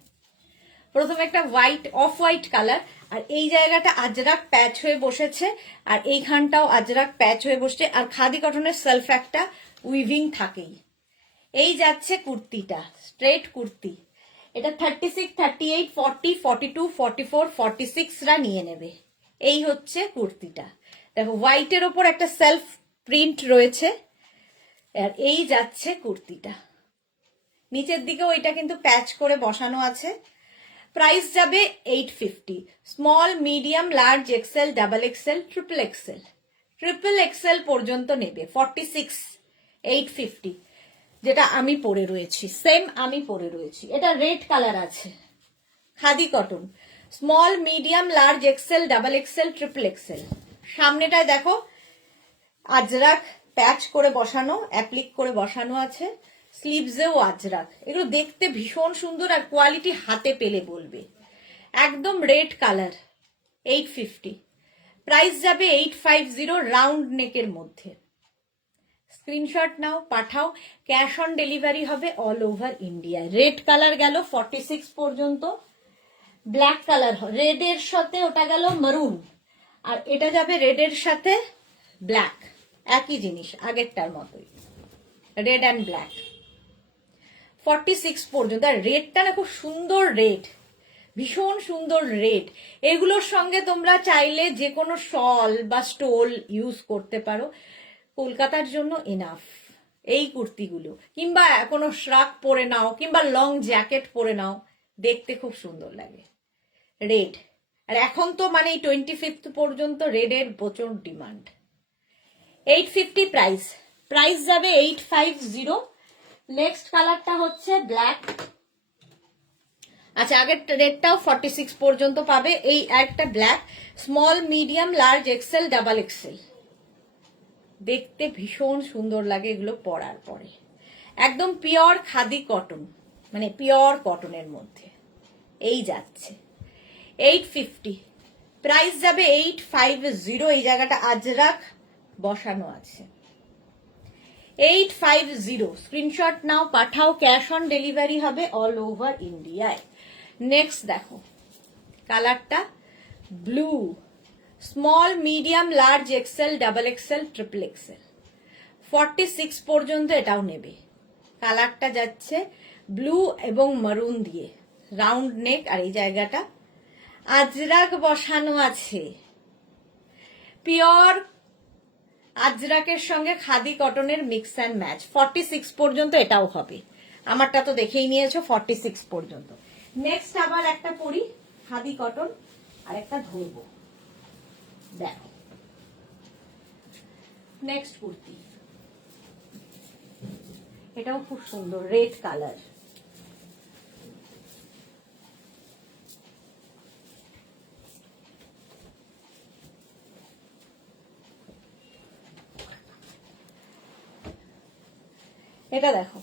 প্রথমে একটা হোয়াইট, অফ হোয়াইট কালার, আর এই জায়গাটা আজরাক প্যাচ হয়ে বসেছে, আর এইখানটাও আজরাক প্যাচ হয়ে বসছে, আর খাদি কটনের সেলফ একটা উইভিং থাকেই। এই যাচ্ছে কুর্তিটা, স্ট্রেট কুর্তি। এটা 36, 38, 40, 42, 44, 46রা নিয়ে নেবে। এই হচ্ছে কুর্তিটা। দেখো হোয়াইটের ওপর একটা সেলফ প্রিন্ট রয়েছে, আর এই যাচ্ছে কুর্তিটা। নিচের দিকেও এটা কিন্তু প্যাচ করে বসানো আছে। প্রাইস যাবে 850। Small, medium, large, XL, double XL, triple XL, triple XL পর্যন্ত নেবে। 46, 850। যেটা আমি পরে রয়েছি, সেম আমি পরে রয়েছি। এটা রেড কালার আছে, khadi cotton. Small, medium, large, XL, double XL, triple XL. সামনেটায় দেখো আজরাক প্যাচ করে বসানো, অ্যাপ্লিক করে বসানো আছে। স্লিভসেও আজরাক। এগুলো দেখতে ভীষণ সুন্দর, আর কোয়ালিটি হাতে পেলে বলবে। একদম রেড কালার। 850। প্রাইস যাবে 850, রাউন্ড নেকের মধ্যে। স্ক্রিনশট নাও, পাঠাও, ক্যাশ অন ডেলিভারি হবে all over India. Red colour গেল 46 পর্যন্ত। ব্ল্যাক কালার, রেডের সাথে ওটা গেল মারুন, আর এটা যাবে রেডের সাথে ব্ল্যাক, একই জিনিস আগেরটার মতোই, রেড অ্যান্ড ব্ল্যাক। 46 পর্যন্ত। আর রেডটা না খুব সুন্দর রেড, ভীষণ সুন্দর রেড। এগুলোর সঙ্গে তোমরা চাইলে যে কোনো শল বা স্টোল ইউজ করতে পারো, কলকাতার জন্য এনাফ এই কুর্তিগুলো। কিংবা কোনো শ্রাক পরে নাও, কিংবা লং জ্যাকেট পরে নাও, দেখতে খুব সুন্দর লাগে। রেড, আর এখন তো মানে এই 25 পর্যন্ত রেডের প্রচুর ডিমান্ড। 850 প্রাইস, প্রাইস যাবে 850। নেক্সট কালারটা হচ্ছে ব্ল্যাক। আচ্ছা আগের রেডটাও 46 পর্যন্ত পাবে। এই একটা black, small, medium, large, XL, double XL. দেখতে ভীষণ সুন্দর লাগে এগুলো পরার পরে। একদম পিওর খাদি কটন, মানে পিওর কটনের মধ্যে। এই যাচ্ছে 850। প্রাইস যাবে 850। এই জায়গাটা আজরাক বসানো আছে। 850। স্ক্রিনশট নাও, পাঠাও, ক্যাশ অন ডেলিভারি হবে অল ওভার ইন্ডিয়ায়। নেক্সট দেখো কালারটা blue, small, medium, large, XL, double XL, triple XL. 46 পর্যন্ত এটাও নেবে। কালারটা যাচ্ছে ব্লু এবং মারুন দিয়ে, রাউন্ড নেক, আর এই জায়গাটা আজরাক বসানো আছে। পিওর আজরাকের সঙ্গে খাদি কটনের মিক্স অ্যান্ড ম্যাচ। 46 পর্যন্ত এটাও হবে। আমারটা তো দেখেই নিয়েছো 46 পর্যন্ত। নেক্সট আবার একটা পরি খাদি কটন, আর একটা ধরবো। দেখো নেক্সট কুর্তি, এটাও খুব সুন্দর, রেড কালার। এটা দেখো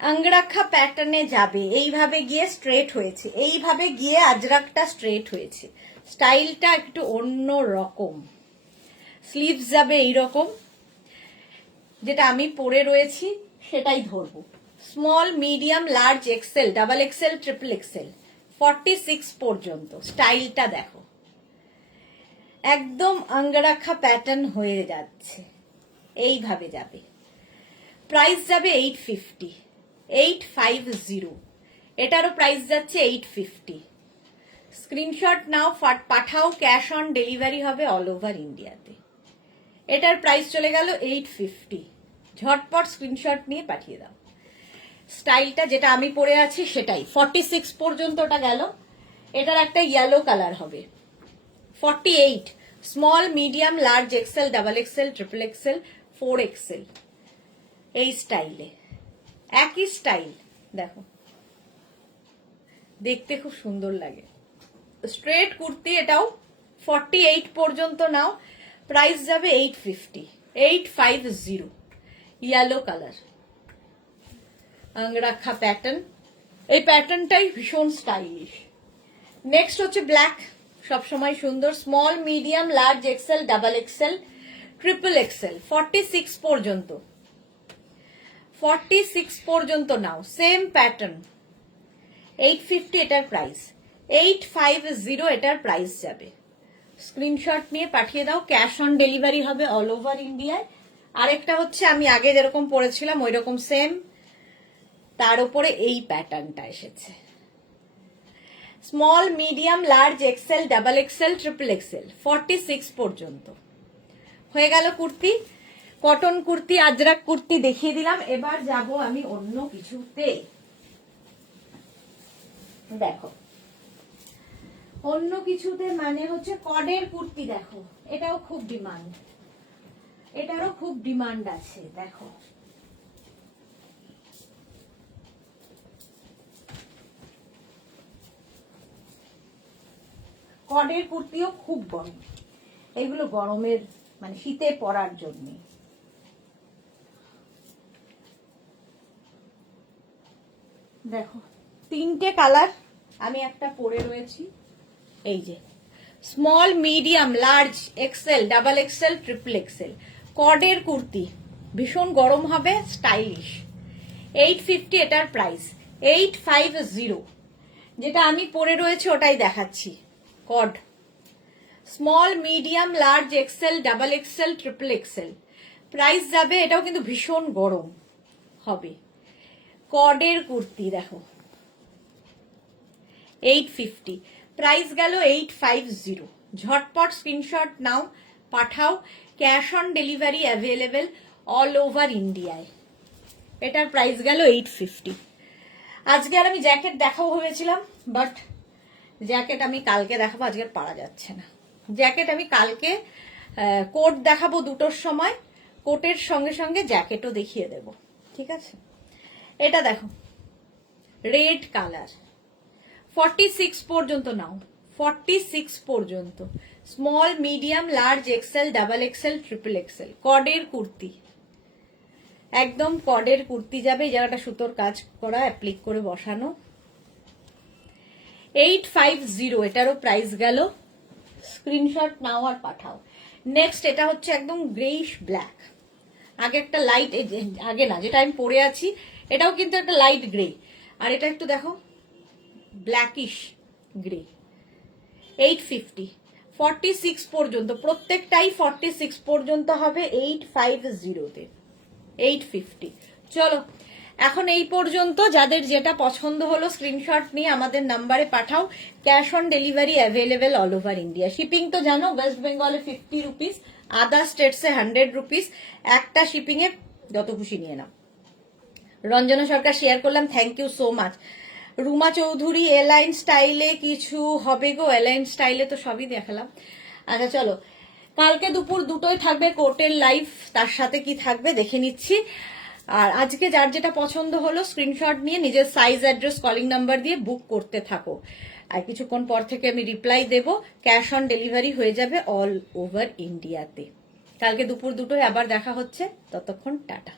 আংরাক্ষা প্যাটার্নে যাবে, এইভাবে গিয়ে স্ট্রেট হয়েছে, এইভাবে গিয়ে আজরাকটা স্ট্রেট হয়েছে। স্টাইলটা একটু অন্য রকম। স্লিভস যাবে এইরকম, যেটা আমি পরে রয়েছি সেটাই ধরবো। Small, medium, large, XL, double XL, triple XL. 46 পর্যন্ত। স্টাইলটা দেখো, একদম অঙ্গরাখা প্যাটার্ন হয়ে যাচ্ছে, এইভাবে যাবে। প্রাইস যাবে 850, 850। এটারও প্রাইস যাচ্ছে 850। স্ক্রিনশট নাও, পাঠাও, ক্যাশ অন ডেলিভারি হবে অল ওভার ইন্ডিয়াতে। এটার প্রাইস চলে গেল 850। ঝটপট স্ক্রিনশট নিয়ে পাঠিয়ে দাও। স্টাইলটা যেটা আমি পরে আছি সেটাই। 46 পর্যন্ত ওটা গেল। এটার একটা ইয়েলো কালার হবে। 48 small, medium, large, XL, double XL, triple XL, 4XL, এই স্টাইলে। একই স্টাইল দেখো, দেখতে খুব সুন্দর লাগে। স্ট্রেট কুর্তি, এটাও 48 পর্যন্ত নাও। প্রাইস যাবে 850, 850। Yellow colour, angrakha pattern. এই প্যাটার্নটাই ভীষণ স্টাইলিশ। নেক্সট হচ্ছে ব্ল্যাক, সবসময় সুন্দর। Small, medium, large, XL, double XL, triple XL, 46 পর্যন্ত। 46 পর্যন্ত নাও। সেম প্যাটার্ন, 850 এটার প্রাইস, 850 এটার প্রাইস যাবে। স্ক্রিনশট নিয়ে পাঠিয়ে দাও। ক্যাশ অন ডেলিভারি হবে অল ওভার ইন্ডিয়ায়। আরেকটা হচ্ছে আমি আগে যেরকম পরেছিলাম ওই রকম সেম, তার উপরে এই প্যাটার্নটা এসেছে। Small, medium, large, XL, double XL, triple XL, 46 পর্যন্ত হয়ে গেল কুর্তি। কটন কুর্তি, আজরাক কুর্তি দেখিয়ে দিলাম। এবার যাব আমি অন্য কিছুতে। দেখো, অন্য কিছুতে মানে হচ্ছে কডের কুর্তি। দেখো, এটাও খুব ডিমান্ড, এটারও খুব ডিমান্ড আছে। দেখো, কডের কুর্তিও খুব গরম। এগুলো গরমের মানে শীতে পরার জন্য। দেখো, তিনটে কালার আমি একটা পরে রয়েছি। এই যে small, medium, large, XL, double XL, triple XL, কডের কুর্তি, ভীষণ গরম হবে, স্টাইলিশ। 850 এটার প্রাইস, 850। যেটা আমি পরে রয়েছে ওটাই দেখাচ্ছি। COD, small, medium, large, XL, double XL, triple XL, price যাবে। এটাও কিন্তু ভীষণ গরম হবে। কডের কুর্তি দেখো, 850, প্রাইস গেল 850। ঝটপট স্ক্রিনশট নাও, পাঠাও। Cash on delivery available all over ইন্ডিয়ায়। এটার প্রাইস গেল 850। আজকে আর আমি জ্যাকেট দেখাবো ভেবেছিলাম, বাট জ্যাকেট আমি কালকে দেখাবো, আজকে আর পারা যাচ্ছে না। জ্যাকেট আমি কালকে, কোট দেখাবো 2টোর সময়, কোটের সঙ্গে সঙ্গে জ্যাকেটও দেখিয়ে দেব, ঠিক আছে? এটা দেখো, রেড কালার, 46 পর্যন্ত নাও। 46 পর্যন্ত small, medium, large, XL, double XL, triple XL, কডের কুর্তি, একদম কডের কুর্তি যাবে। এই জায়গাটা সুতোর কাজ করা, অ্যাপ্লিক করে বসানো। 850, এটারও প্রাইস গেল। স্ক্রিনশট নাও আর পাঠাও। নেক্সট এটা হচ্ছে একদম গ্রেইশ ব্ল্যাক। আগে একটা লাইট, আগে না, যেটা আমি পরে আছি এটাও কিন্তু একটা লাইট গ্রে, আর এটা একটু দেখো ব্ল্যাকিশ গ্রে। 850, 46 পর্যন্ত, প্রত্যেকটাই 46 পর্যন্ত হবে 850-তে, 850। চলো, এখন এই পর্যন্ত। যাদের যেটা পছন্দ হলো স্ক্রিনশট নিয়ে আমাদের নাম্বারে পাঠাও। Cash on delivery available all over India. Shipping তো জানো, ওয়েস্ট বেঙ্গলে 50 রুপিস, আদার স্টেটসে 100 রুপিস। একটা শিপিং এ যত খুশি নিয়ে নাও। রঞ্জনা সরকার শেয়ার করলাম, thank you so much. Ruma Chowdhury, A line স্টাইলে কিছু হবে গো? এলাইন স্টাইলে তো সবই দেখালাম। আচ্ছা চলো, কালকে দুপুর 2টোয় থাকবে কোর্টের লাইভ, তার সাথে কি থাকবে দেখে নিচ্ছি। আর আজকে যার যেটা পছন্দ হলো স্ক্রিনশট নিয়ে নিজের সাইজ, অ্যাড্রেস, কলিং নাম্বার দিয়ে বুক করতে থাকো। আর কিছুক্ষণ পর থেকে আমি রিপ্লাই দেব। ক্যাশ অন ডেলিভারি হয়ে যাবে অল ওভার ইন্ডিয়াতে। কালকে দুপুর 2টোয় আবার দেখা হচ্ছে, ততক্ষণ টাটা।